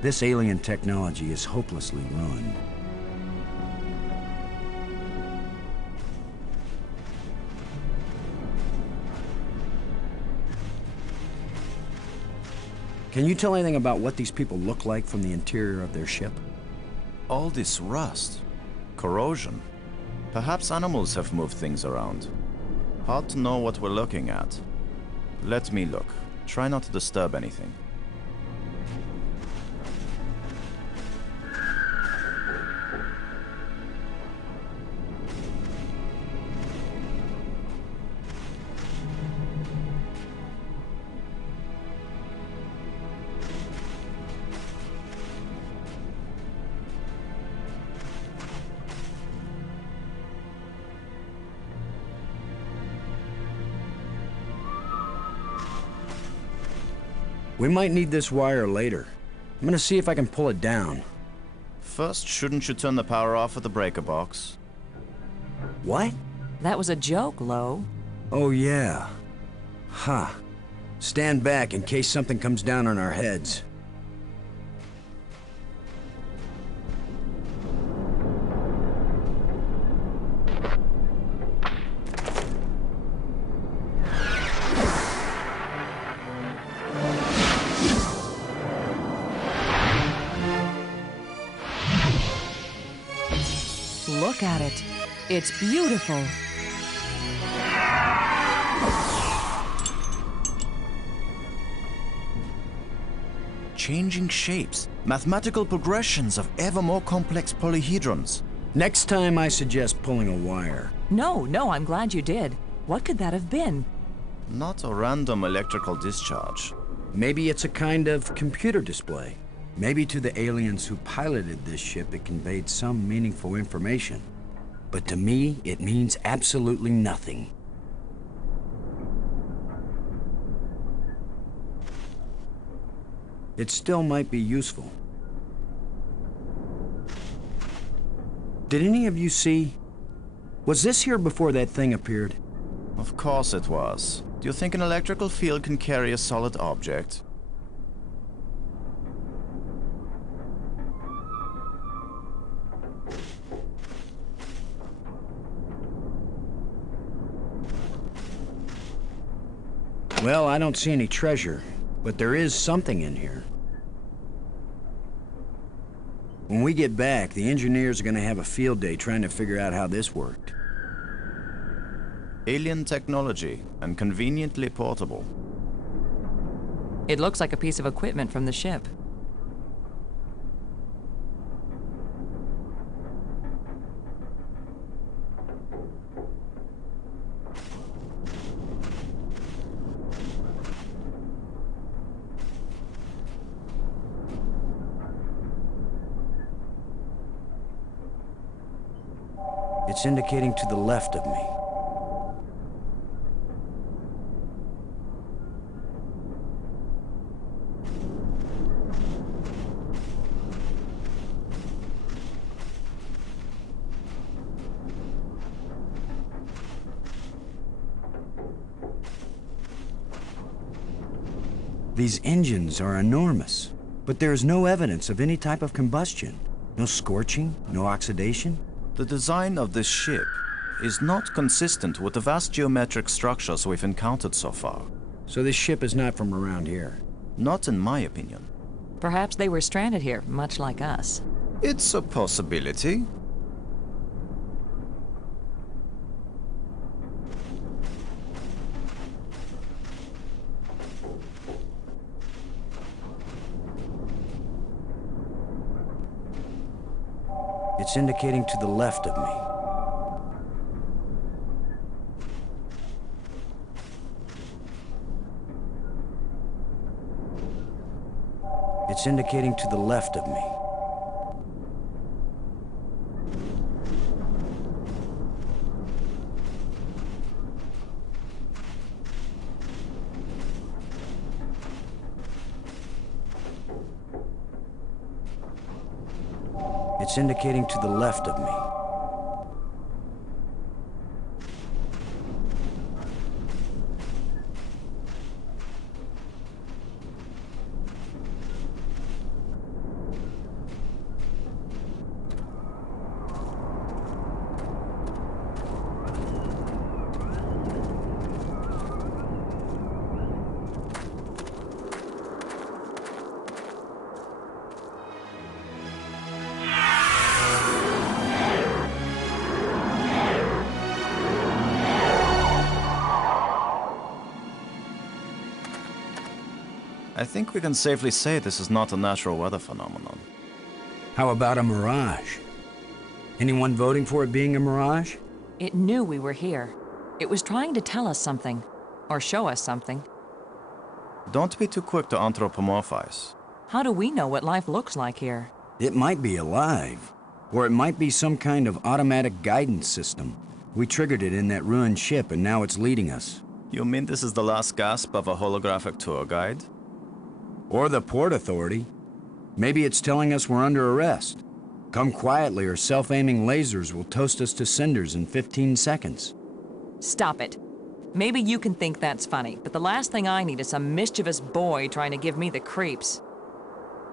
This alien technology is hopelessly ruined. Can you tell anything about what these people look like from the interior of their ship? All this rust, corrosion. Perhaps animals have moved things around. Hard to know what we're looking at. Let me look. Try not to disturb anything. We might need this wire later. I'm gonna see if I can pull it down. First, shouldn't you turn the power off at the breaker box? What? That was a joke, Lo. Oh, yeah. Huh. Stand back in case something comes down on our heads. Look at it. It's beautiful. Changing shapes, mathematical progressions of ever more complex polyhedrons. Next time I suggest pulling a wire. No, I'm glad you did. What could that have been? Not a random electrical discharge. Maybe it's a kind of computer display. Maybe to the aliens who piloted this ship it conveyed some meaningful information. But to me, it means absolutely nothing. It still might be useful. Did any of you see? Was this here before that thing appeared? Of course it was. Do you think an electrical field can carry a solid object? Well, I don't see any treasure, but there is something in here. When we get back, the engineers are gonna have a field day trying to figure out how this worked. Alien technology, and conveniently portable. It looks like a piece of equipment from the ship. It's indicating to the left of me. These engines are enormous, but there is no evidence of any type of combustion. No scorching, no oxidation. The design of this ship is not consistent with the vast geometric structures we've encountered so far. So this ship is not from around here? Not in my opinion. Perhaps they were stranded here, much like us. It's a possibility. It's indicating to the left of me. It's indicating to the left of me. It's indicating to the left of me. I think we can safely say this is not a natural weather phenomenon. How about a mirage? Anyone voting for it being a mirage? It knew we were here. It was trying to tell us something, or show us something. Don't be too quick to anthropomorphize. How do we know what life looks like here? It might be alive, or it might be some kind of automatic guidance system. We triggered it in that ruined ship, and now it's leading us. You mean this is the last gasp of a holographic tour guide? Or the Port Authority. Maybe it's telling us we're under arrest. Come quietly or self-aiming lasers will toast us to cinders in 15 seconds. Stop it. Maybe you can think that's funny, but the last thing I need is some mischievous boy trying to give me the creeps.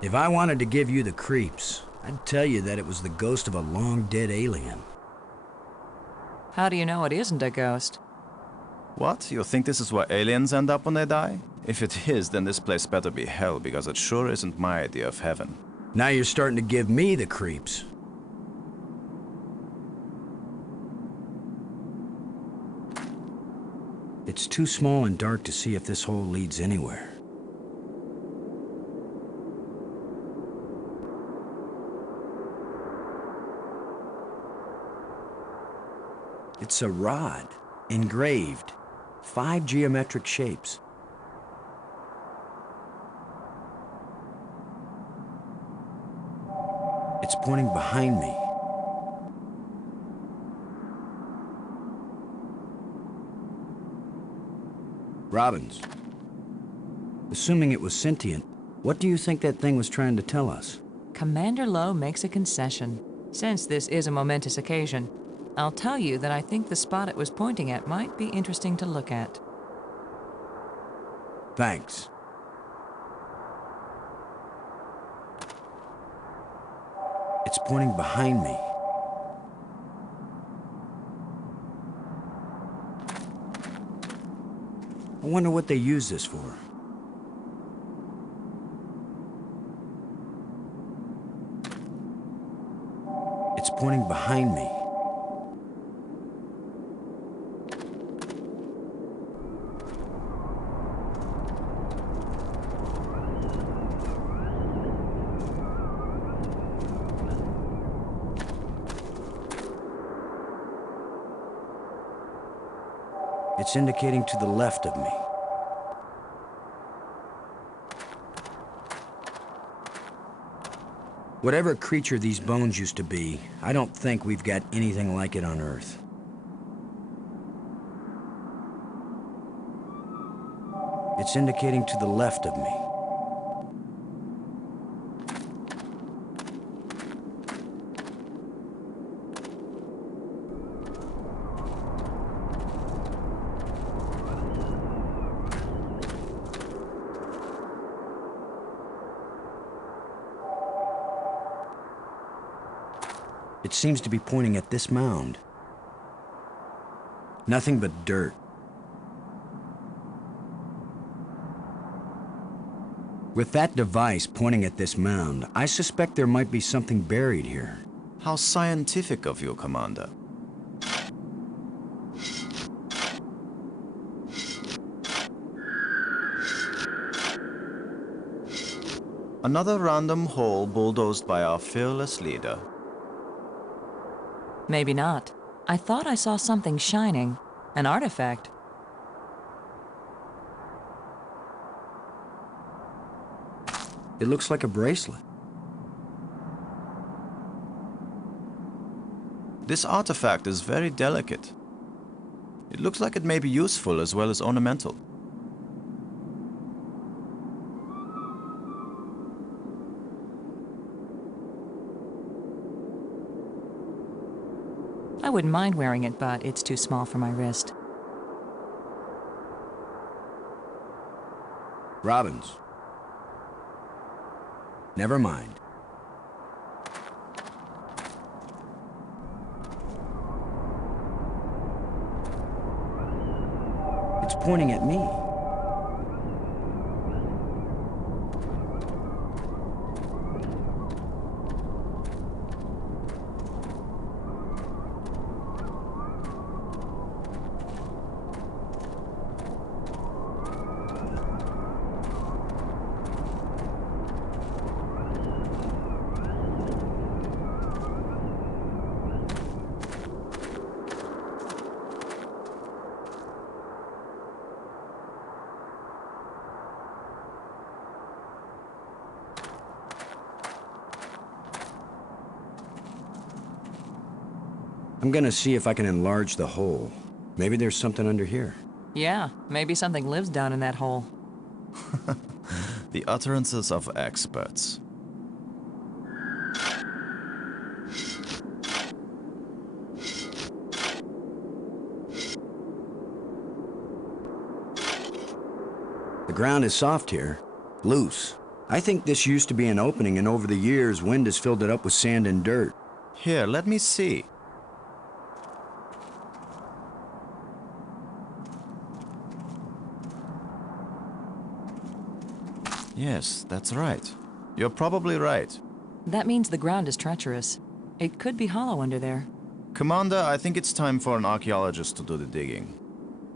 If I wanted to give you the creeps, I'd tell you that it was the ghost of a long-dead alien. How do you know it isn't a ghost? What? You think this is where aliens end up when they die? If it is, then this place better be hell, because it sure isn't my idea of heaven. Now you're starting to give me the creeps. It's too small and dark to see if this hole leads anywhere. It's a rod, engraved, 5 geometric shapes. It's pointing behind me. Robbins, assuming it was sentient, what do you think that thing was trying to tell us? Commander Lowe makes a concession. Since this is a momentous occasion, I'll tell you that I think the spot it was pointing at might be interesting to look at. Thanks. It's pointing behind me. I wonder what they use this for. It's pointing behind me. It's indicating to the left of me. Whatever creature these bones used to be, I don't think we've got anything like it on Earth. It's indicating to the left of me. It seems to be pointing at this mound. Nothing but dirt. With that device pointing at this mound, I suspect there might be something buried here. How scientific of you, Commander. Another random hole bulldozed by our fearless leader. Maybe not. I thought I saw something shining. An artifact. It looks like a bracelet. This artifact is very delicate. It looks like it may be useful as well as ornamental. I wouldn't mind wearing it, but it's too small for my wrist. Robbins. Never mind. It's pointing at me. I'm gonna see if I can enlarge the hole. Maybe there's something under here. Yeah, maybe something lives down in that hole. The utterances of experts. The ground is soft here, loose. I think this used to be an opening, and over the years, wind has filled it up with sand and dirt. Here, let me see. Yes, that's right. You're probably right. That means the ground is treacherous. It could be hollow under there. Commander, I think it's time for an archaeologist to do the digging.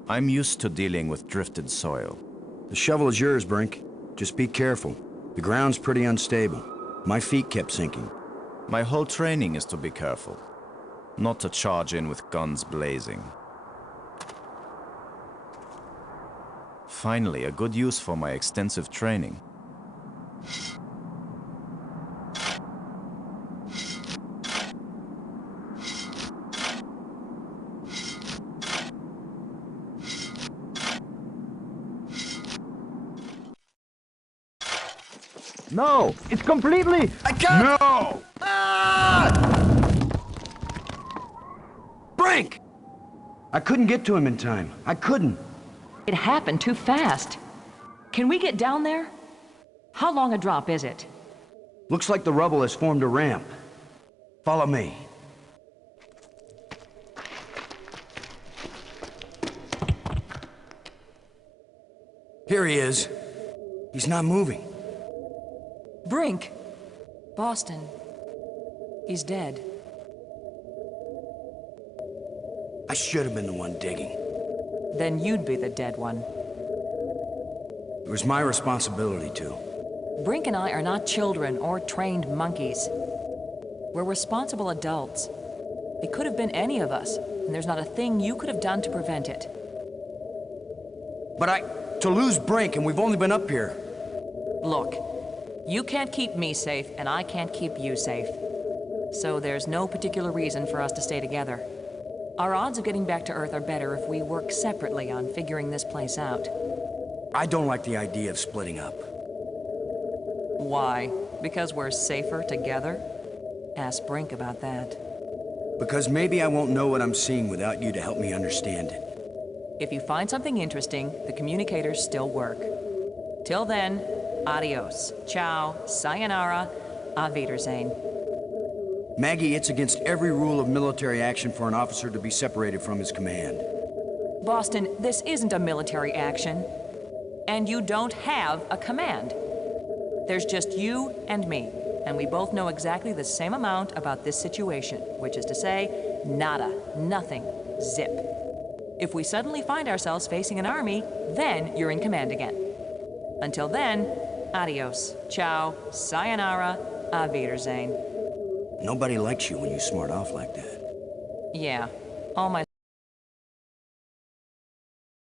I'm used to dealing with drifted soil. The shovel is yours, Brink. Just be careful. The ground's pretty unstable. My feet kept sinking. My whole training is to be careful. Not to charge in with guns blazing. Finally, a good use for my extensive training. No! It's completely... I can't! No! Brink! I couldn't get to him in time. I couldn't. It happened too fast. Can we get down there? How long a drop is it? Looks like the rubble has formed a ramp. Follow me. Here he is. He's not moving. Brink! Boston. He's dead. I should have been the one digging. Then you'd be the dead one. It was my responsibility to. Brink and I are not children or trained monkeys. We're responsible adults. It could have been any of us, and there's not a thing you could have done to prevent it. But to lose Brink, and we've only been up here. Look, you can't keep me safe, and I can't keep you safe. So there's no particular reason for us to stay together. Our odds of getting back to Earth are better if we work separately on figuring this place out. I don't like the idea of splitting up. Why? Because we're safer together? Ask Brink about that. Because maybe I won't know what I'm seeing without you to help me understand it. If you find something interesting, the communicators still work. Till then, adios, ciao, sayonara, auf Wiedersehen. Maggie, it's against every rule of military action for an officer to be separated from his command. Boston, this isn't a military action. And you don't have a command. There's just you and me, and we both know exactly the same amount about this situation, which is to say, nada, nothing, zip. If we suddenly find ourselves facing an army, then you're in command again. Until then, adios, ciao, sayonara, auf Wiedersehen. Nobody likes you when you smart off like that. Yeah, all my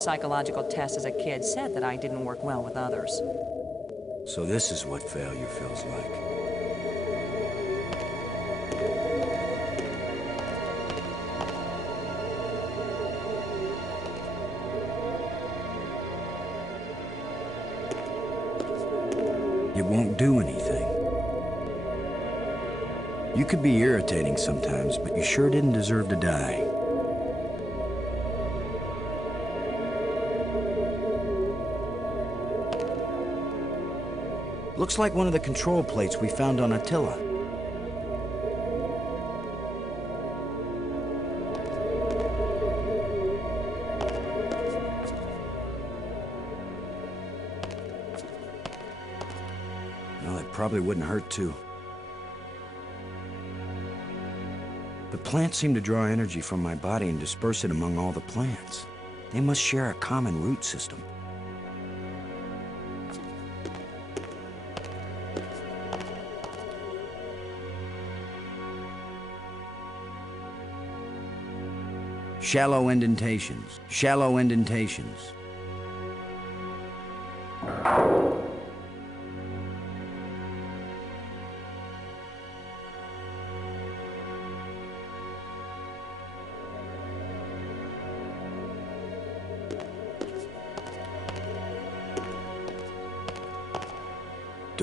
psychological tests as a kid said that I didn't work well with others. So this is what failure feels like. It won't do anything. You could be irritating sometimes, but you sure didn't deserve to die. Looks like one of the control plates we found on Attila. Well, it probably wouldn't hurt to. The plants seem to draw energy from my body and disperse it among all the plants. They must share a common root system. Shallow indentations. Shallow indentations.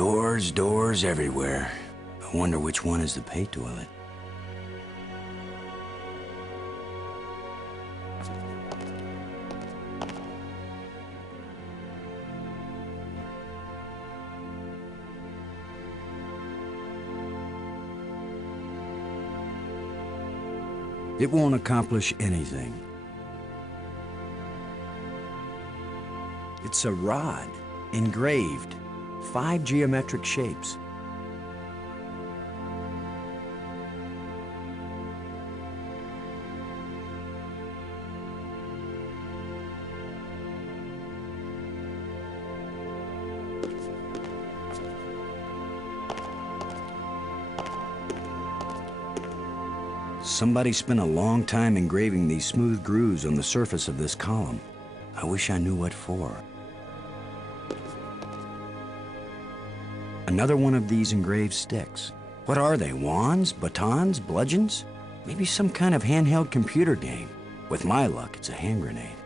Doors everywhere. I wonder which one is the pay toilet. It won't accomplish anything. It's a rod, engraved, 5 geometric shapes. Somebody spent a long time engraving these smooth grooves on the surface of this column. I wish I knew what for. Another one of these engraved sticks. What are they, wands, batons, bludgeons? Maybe some kind of handheld computer game. With my luck, it's a hand grenade.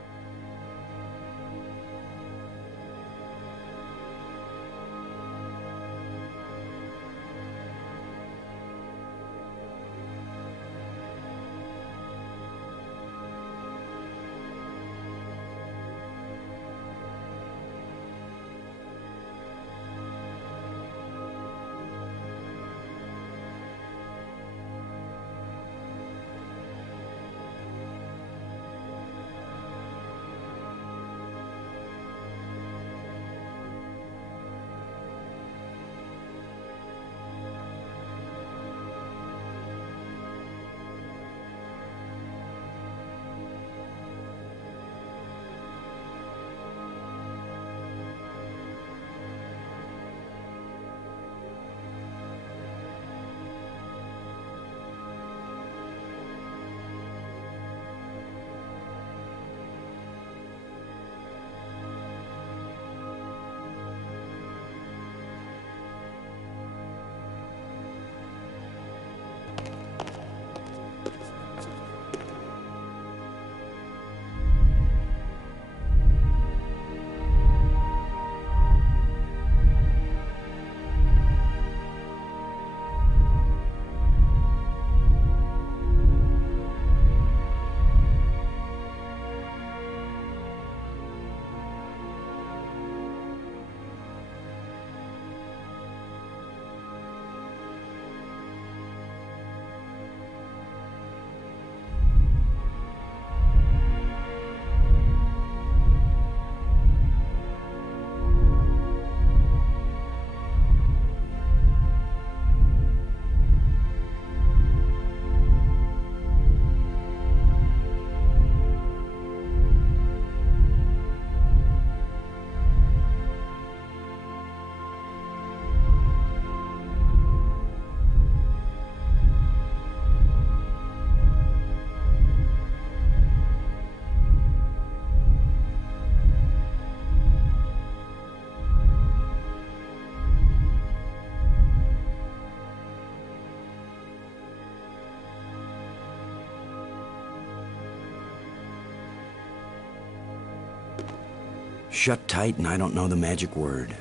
Shut tight and I don't know the magic word.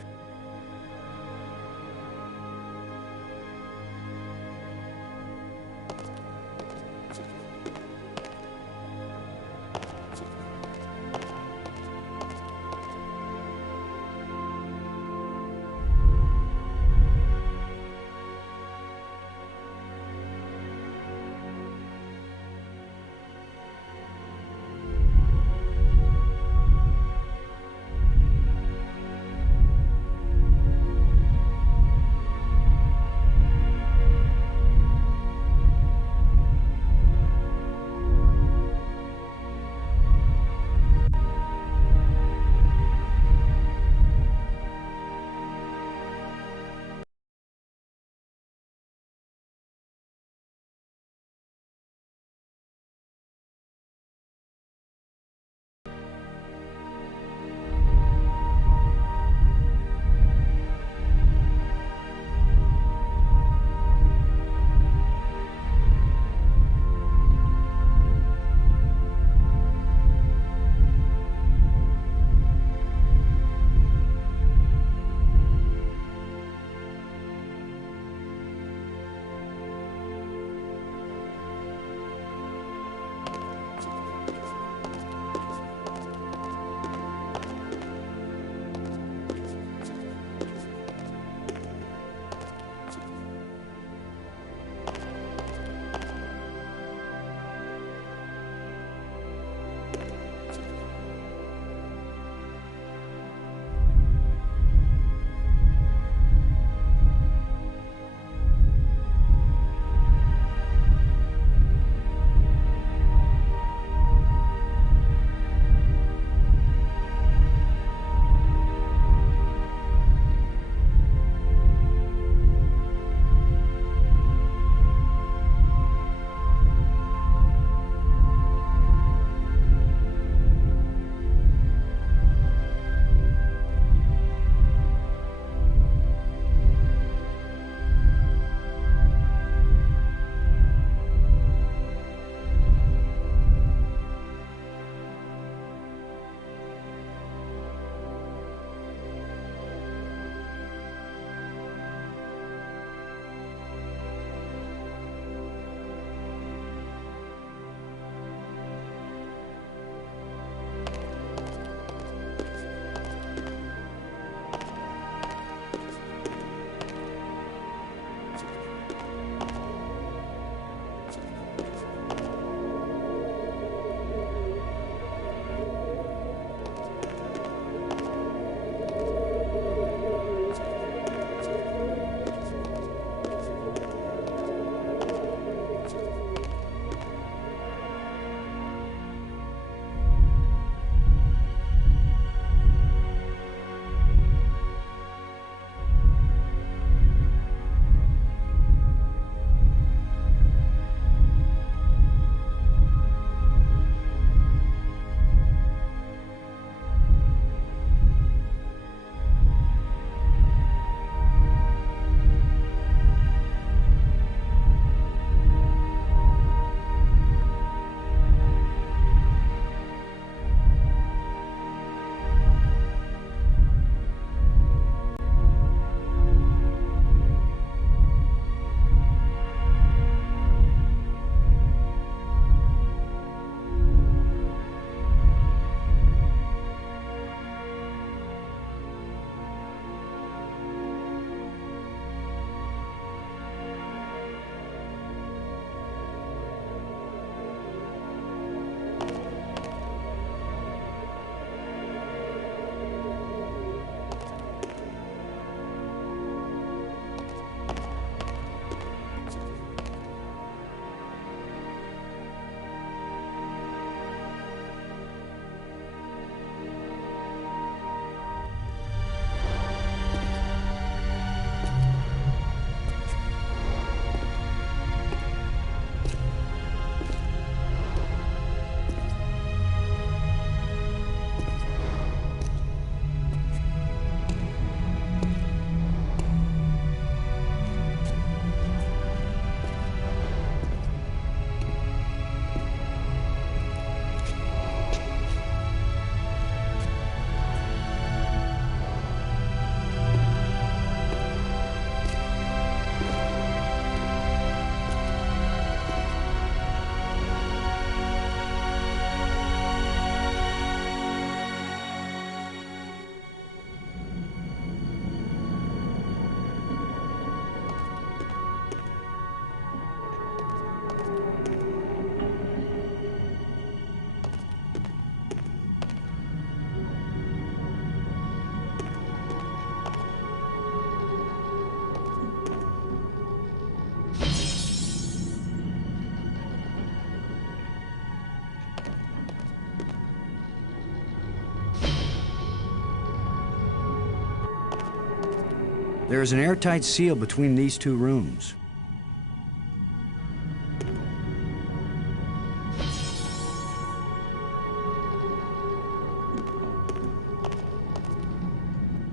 There is an airtight seal between these two rooms.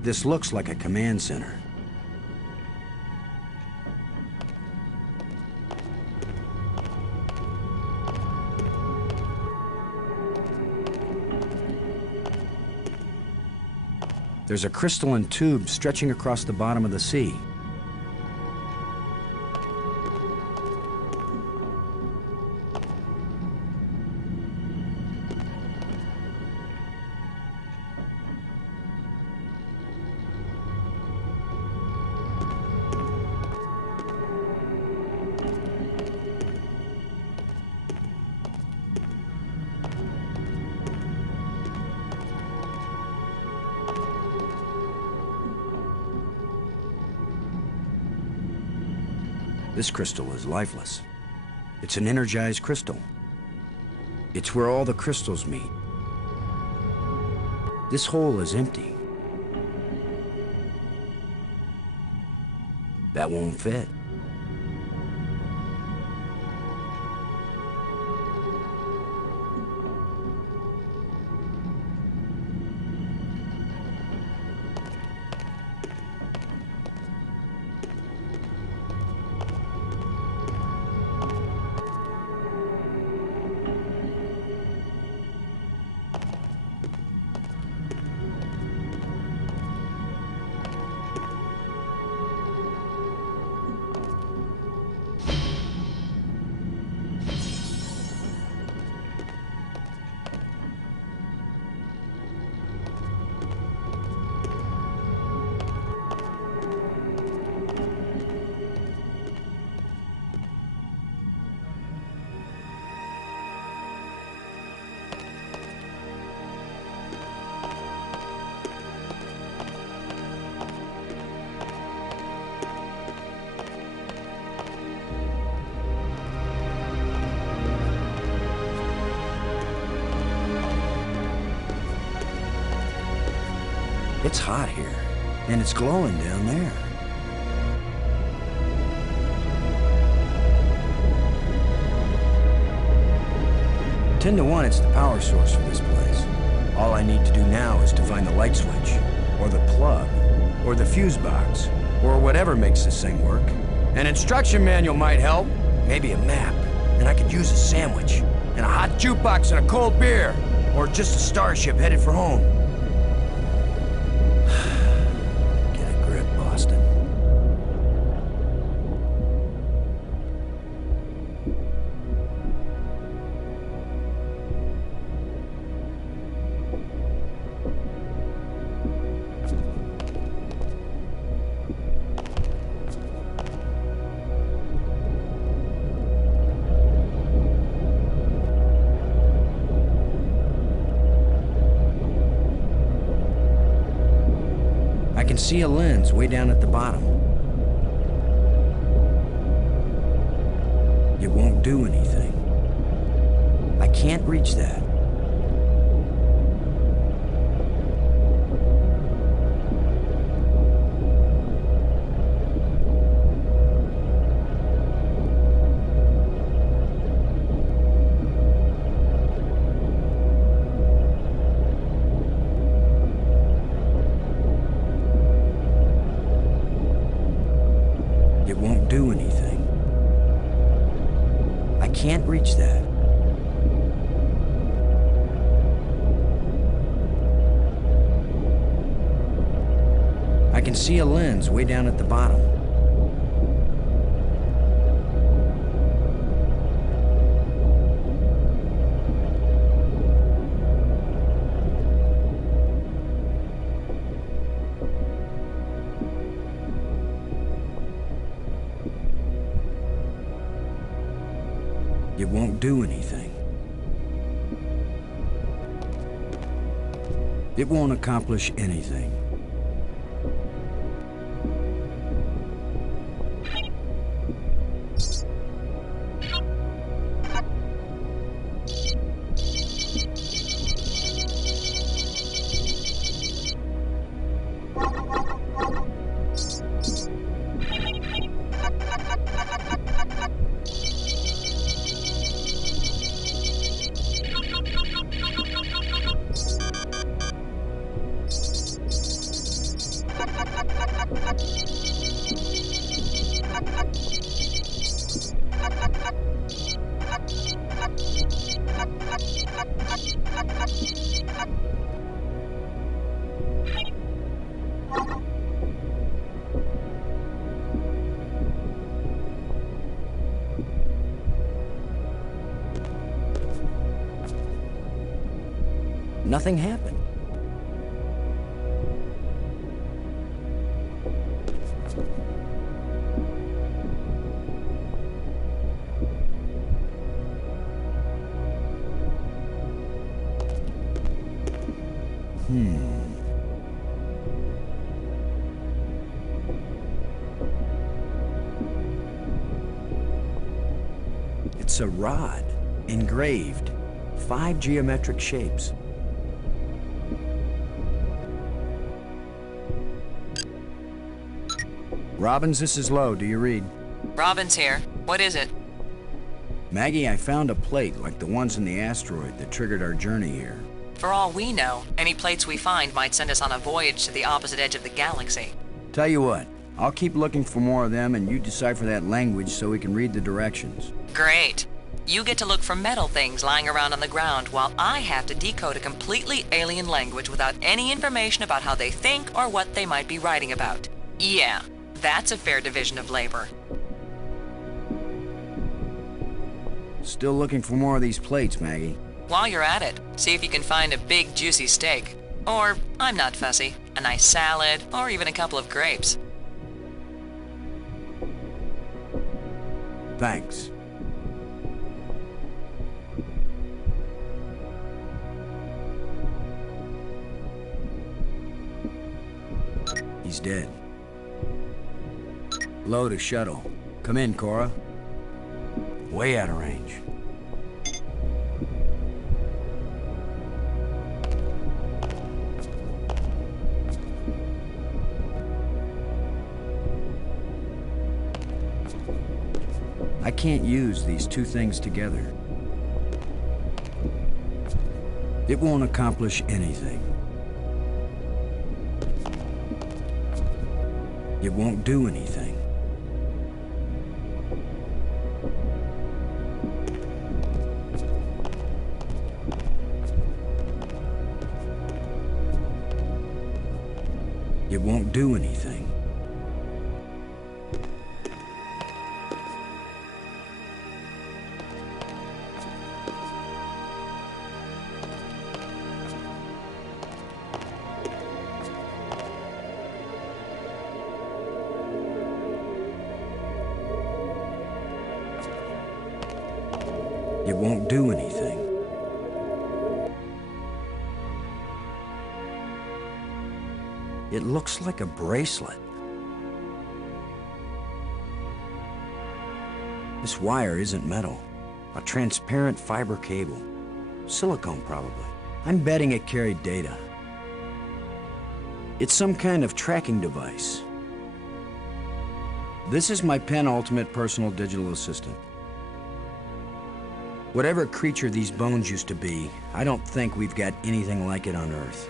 This looks like a command center. There's a crystalline tube stretching across the bottom of the sea. This crystal is lifeless. It's an energized crystal. It's where all the crystals meet. This hole is empty. That won't fit. It's hot here, and it's glowing down there. Ten to 1, it's the power source for this place. All I need to do now is to find the light switch, or the plug, or the fuse box, or whatever makes this thing work. An instruction manual might help, maybe a map, and I could use a sandwich, and a hot jukebox and a cold beer, or just a starship headed for home. I can see a lens way down at the bottom. It won't do anything. I can't reach that. It won't do anything. I can't reach that. I can see a lens way down at the bottom. It won't do anything. It won't accomplish anything. Nothing happened. It's a rod, engraved, 5 geometric shapes. Robbins, this is Lowe. Do you read? Robin's here. What is it? Maggie, I found a plate like the ones in the asteroid that triggered our journey here. For all we know, any plates we find might send us on a voyage to the opposite edge of the galaxy. Tell you what, I'll keep looking for more of them and you decipher that language so we can read the directions. Great. You get to look for metal things lying around on the ground while I have to decode a completely alien language without any information about how they think or what they might be writing about. Yeah, that's a fair division of labor. Still looking for more of these plates, Maggie. While you're at it, see if you can find a big juicy steak. Or, I'm not fussy, a nice salad, or even a couple of grapes. Thanks. He's dead. Load a shuttle. Come in, Cora. Way out of range. I can't use these two things together. It won't accomplish anything. It won't do anything. It won't do anything. It won't do anything. It looks like a bracelet. This wire isn't metal. A transparent fiber cable. Silicone, probably. I'm betting it carried data. It's some kind of tracking device. This is my penultimate personal digital assistant. Whatever creature these bones used to be, I don't think we've got anything like it on Earth.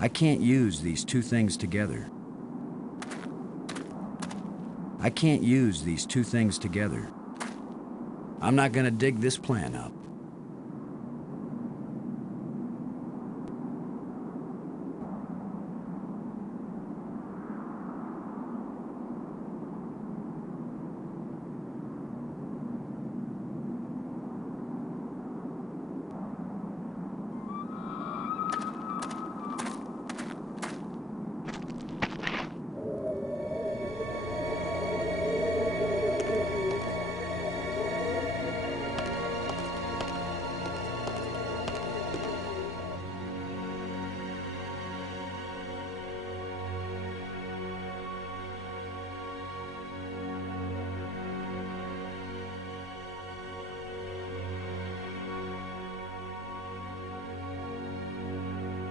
I can't use these two things together. I can't use these two things together. I'm not gonna dig this plan up.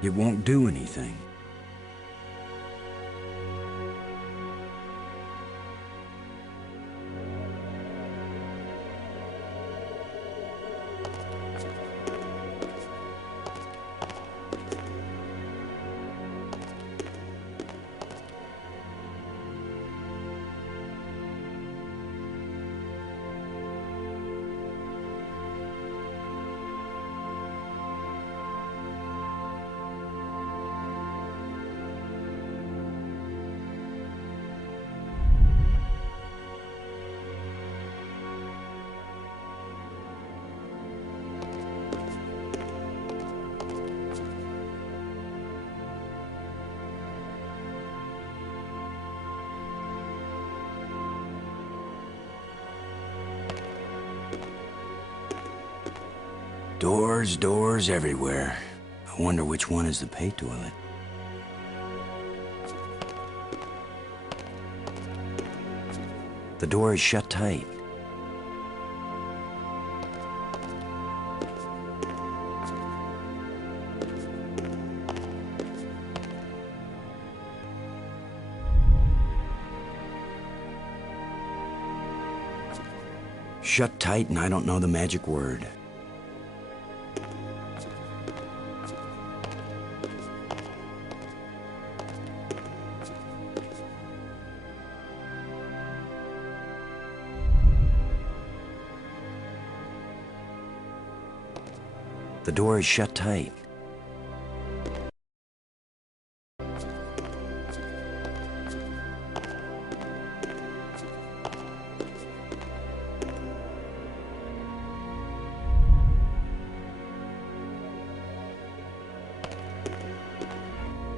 It won't do anything. Doors everywhere. I wonder which one is the pay toilet. The door is shut tight. Shut tight, and I don't know the magic word. The door is shut tight.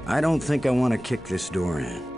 I don't think I want to kick this door in.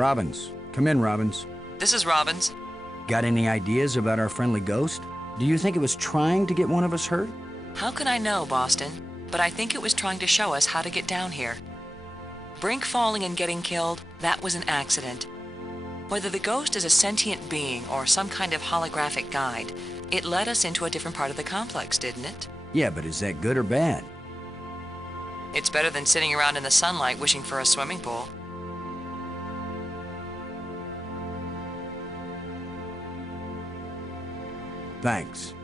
Robbins. Come in, Robbins. This is Robbins. Got any ideas about our friendly ghost? Do you think it was trying to get one of us hurt? How can I know, Boston? But I think it was trying to show us how to get down here. Brink falling and getting killed, that was an accident. Whether the ghost is a sentient being or some kind of holographic guide, it led us into a different part of the complex, didn't it? Yeah, but is that good or bad? It's better than sitting around in the sunlight wishing for a swimming pool. Thanks.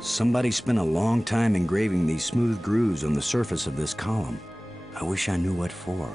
Somebody spent a long time engraving these smooth grooves on the surface of this column. I wish I knew what for.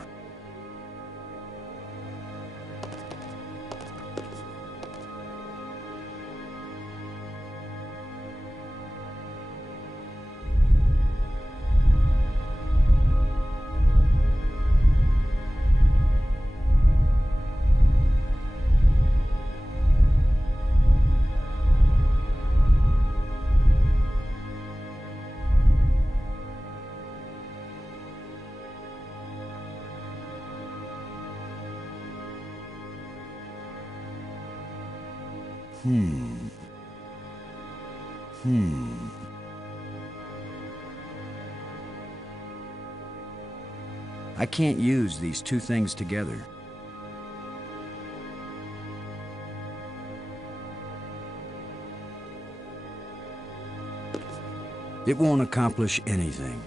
I can't use these two things together. It won't accomplish anything.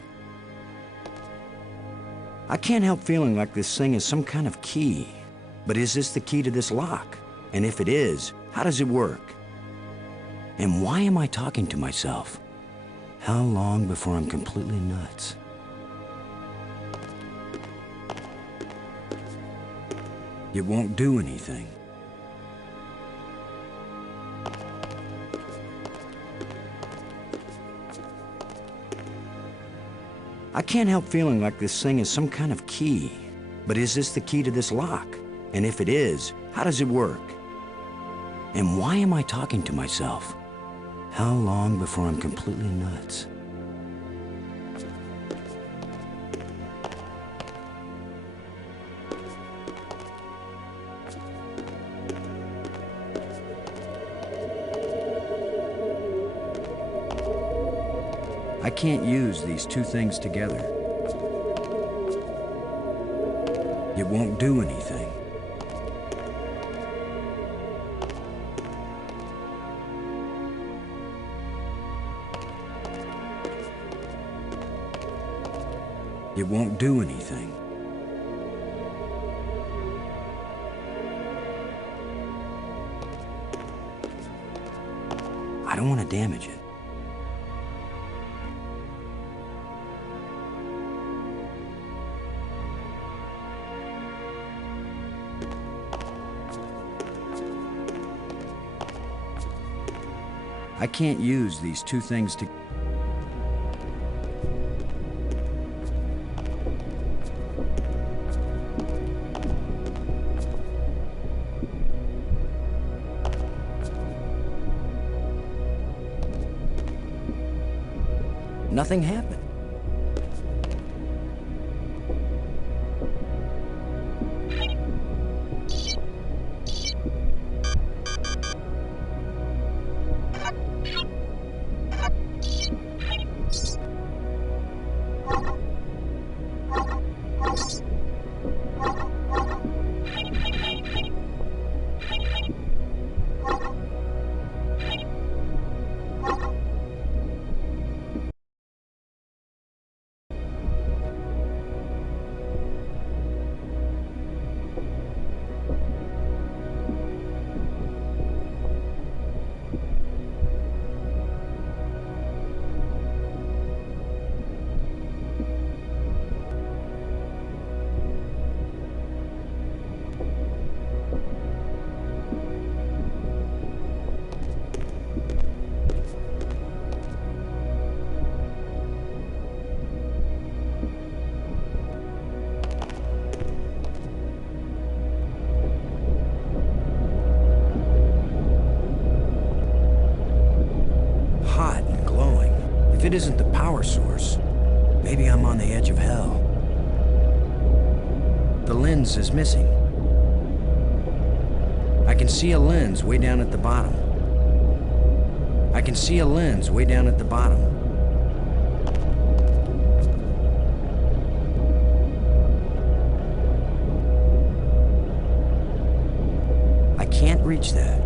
I can't help feeling like this thing is some kind of key. But is this the key to this lock? And if it is, how does it work? And why am I talking to myself? How long before I'm completely nuts? It won't do anything. I can't help feeling like this thing is some kind of key. But is this the key to this lock? And if it is, how does it work? And why am I talking to myself? How long before I'm completely nuts? I can't use these two things together. It won't do anything. It won't do anything. I don't want to damage it. I can't use these two things to... Nothing happened. If it isn't the power source, maybe I'm on the edge of hell. The lens is missing. I can see a lens way down at the bottom. I can see a lens way down at the bottom. I can't reach that.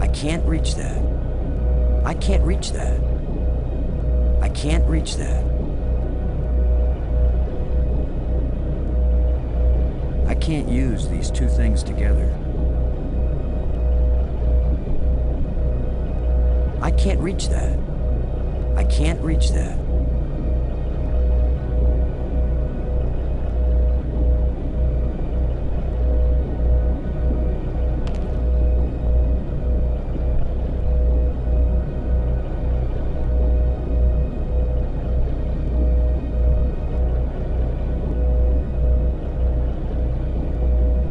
I can't reach that. I can't reach that. I can't reach that. I can't use these two things together. I can't reach that. I can't reach that.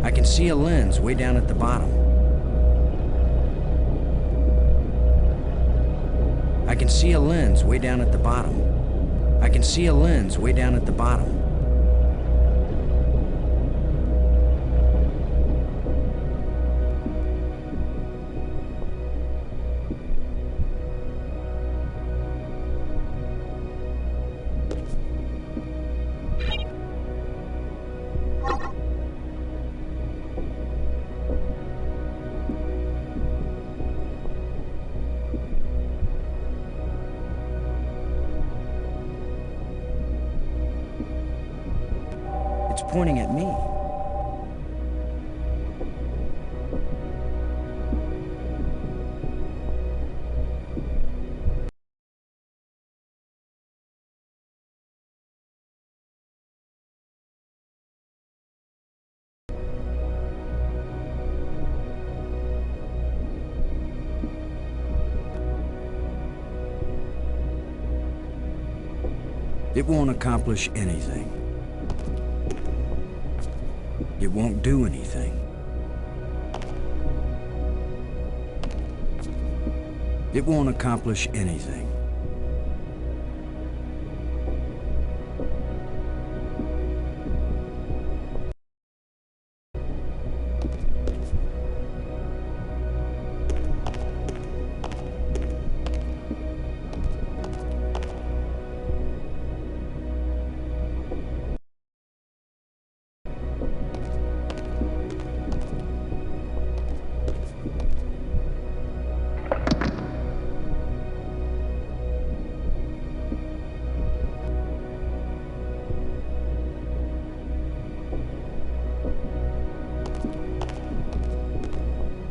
I can see a lens way down at the bottom. I can see a lens way down at the bottom. I can see a lens way down at the bottom. pointing at me? It won't accomplish anything. It won't do anything. It won't accomplish anything.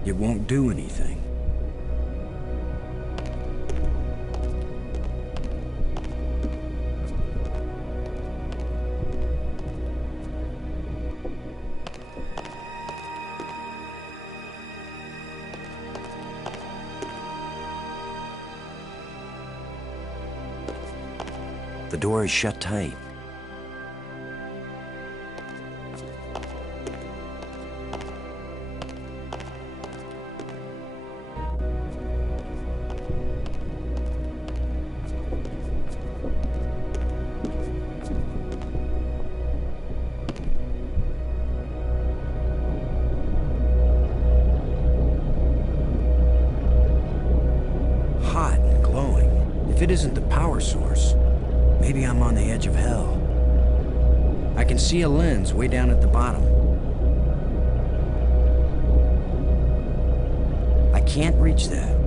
It won't do anything. The door is shut tight. Hot and glowing. If it isn't the power source, maybe I'm on the edge of hell. I can see a lens way down at the bottom. I can't reach that.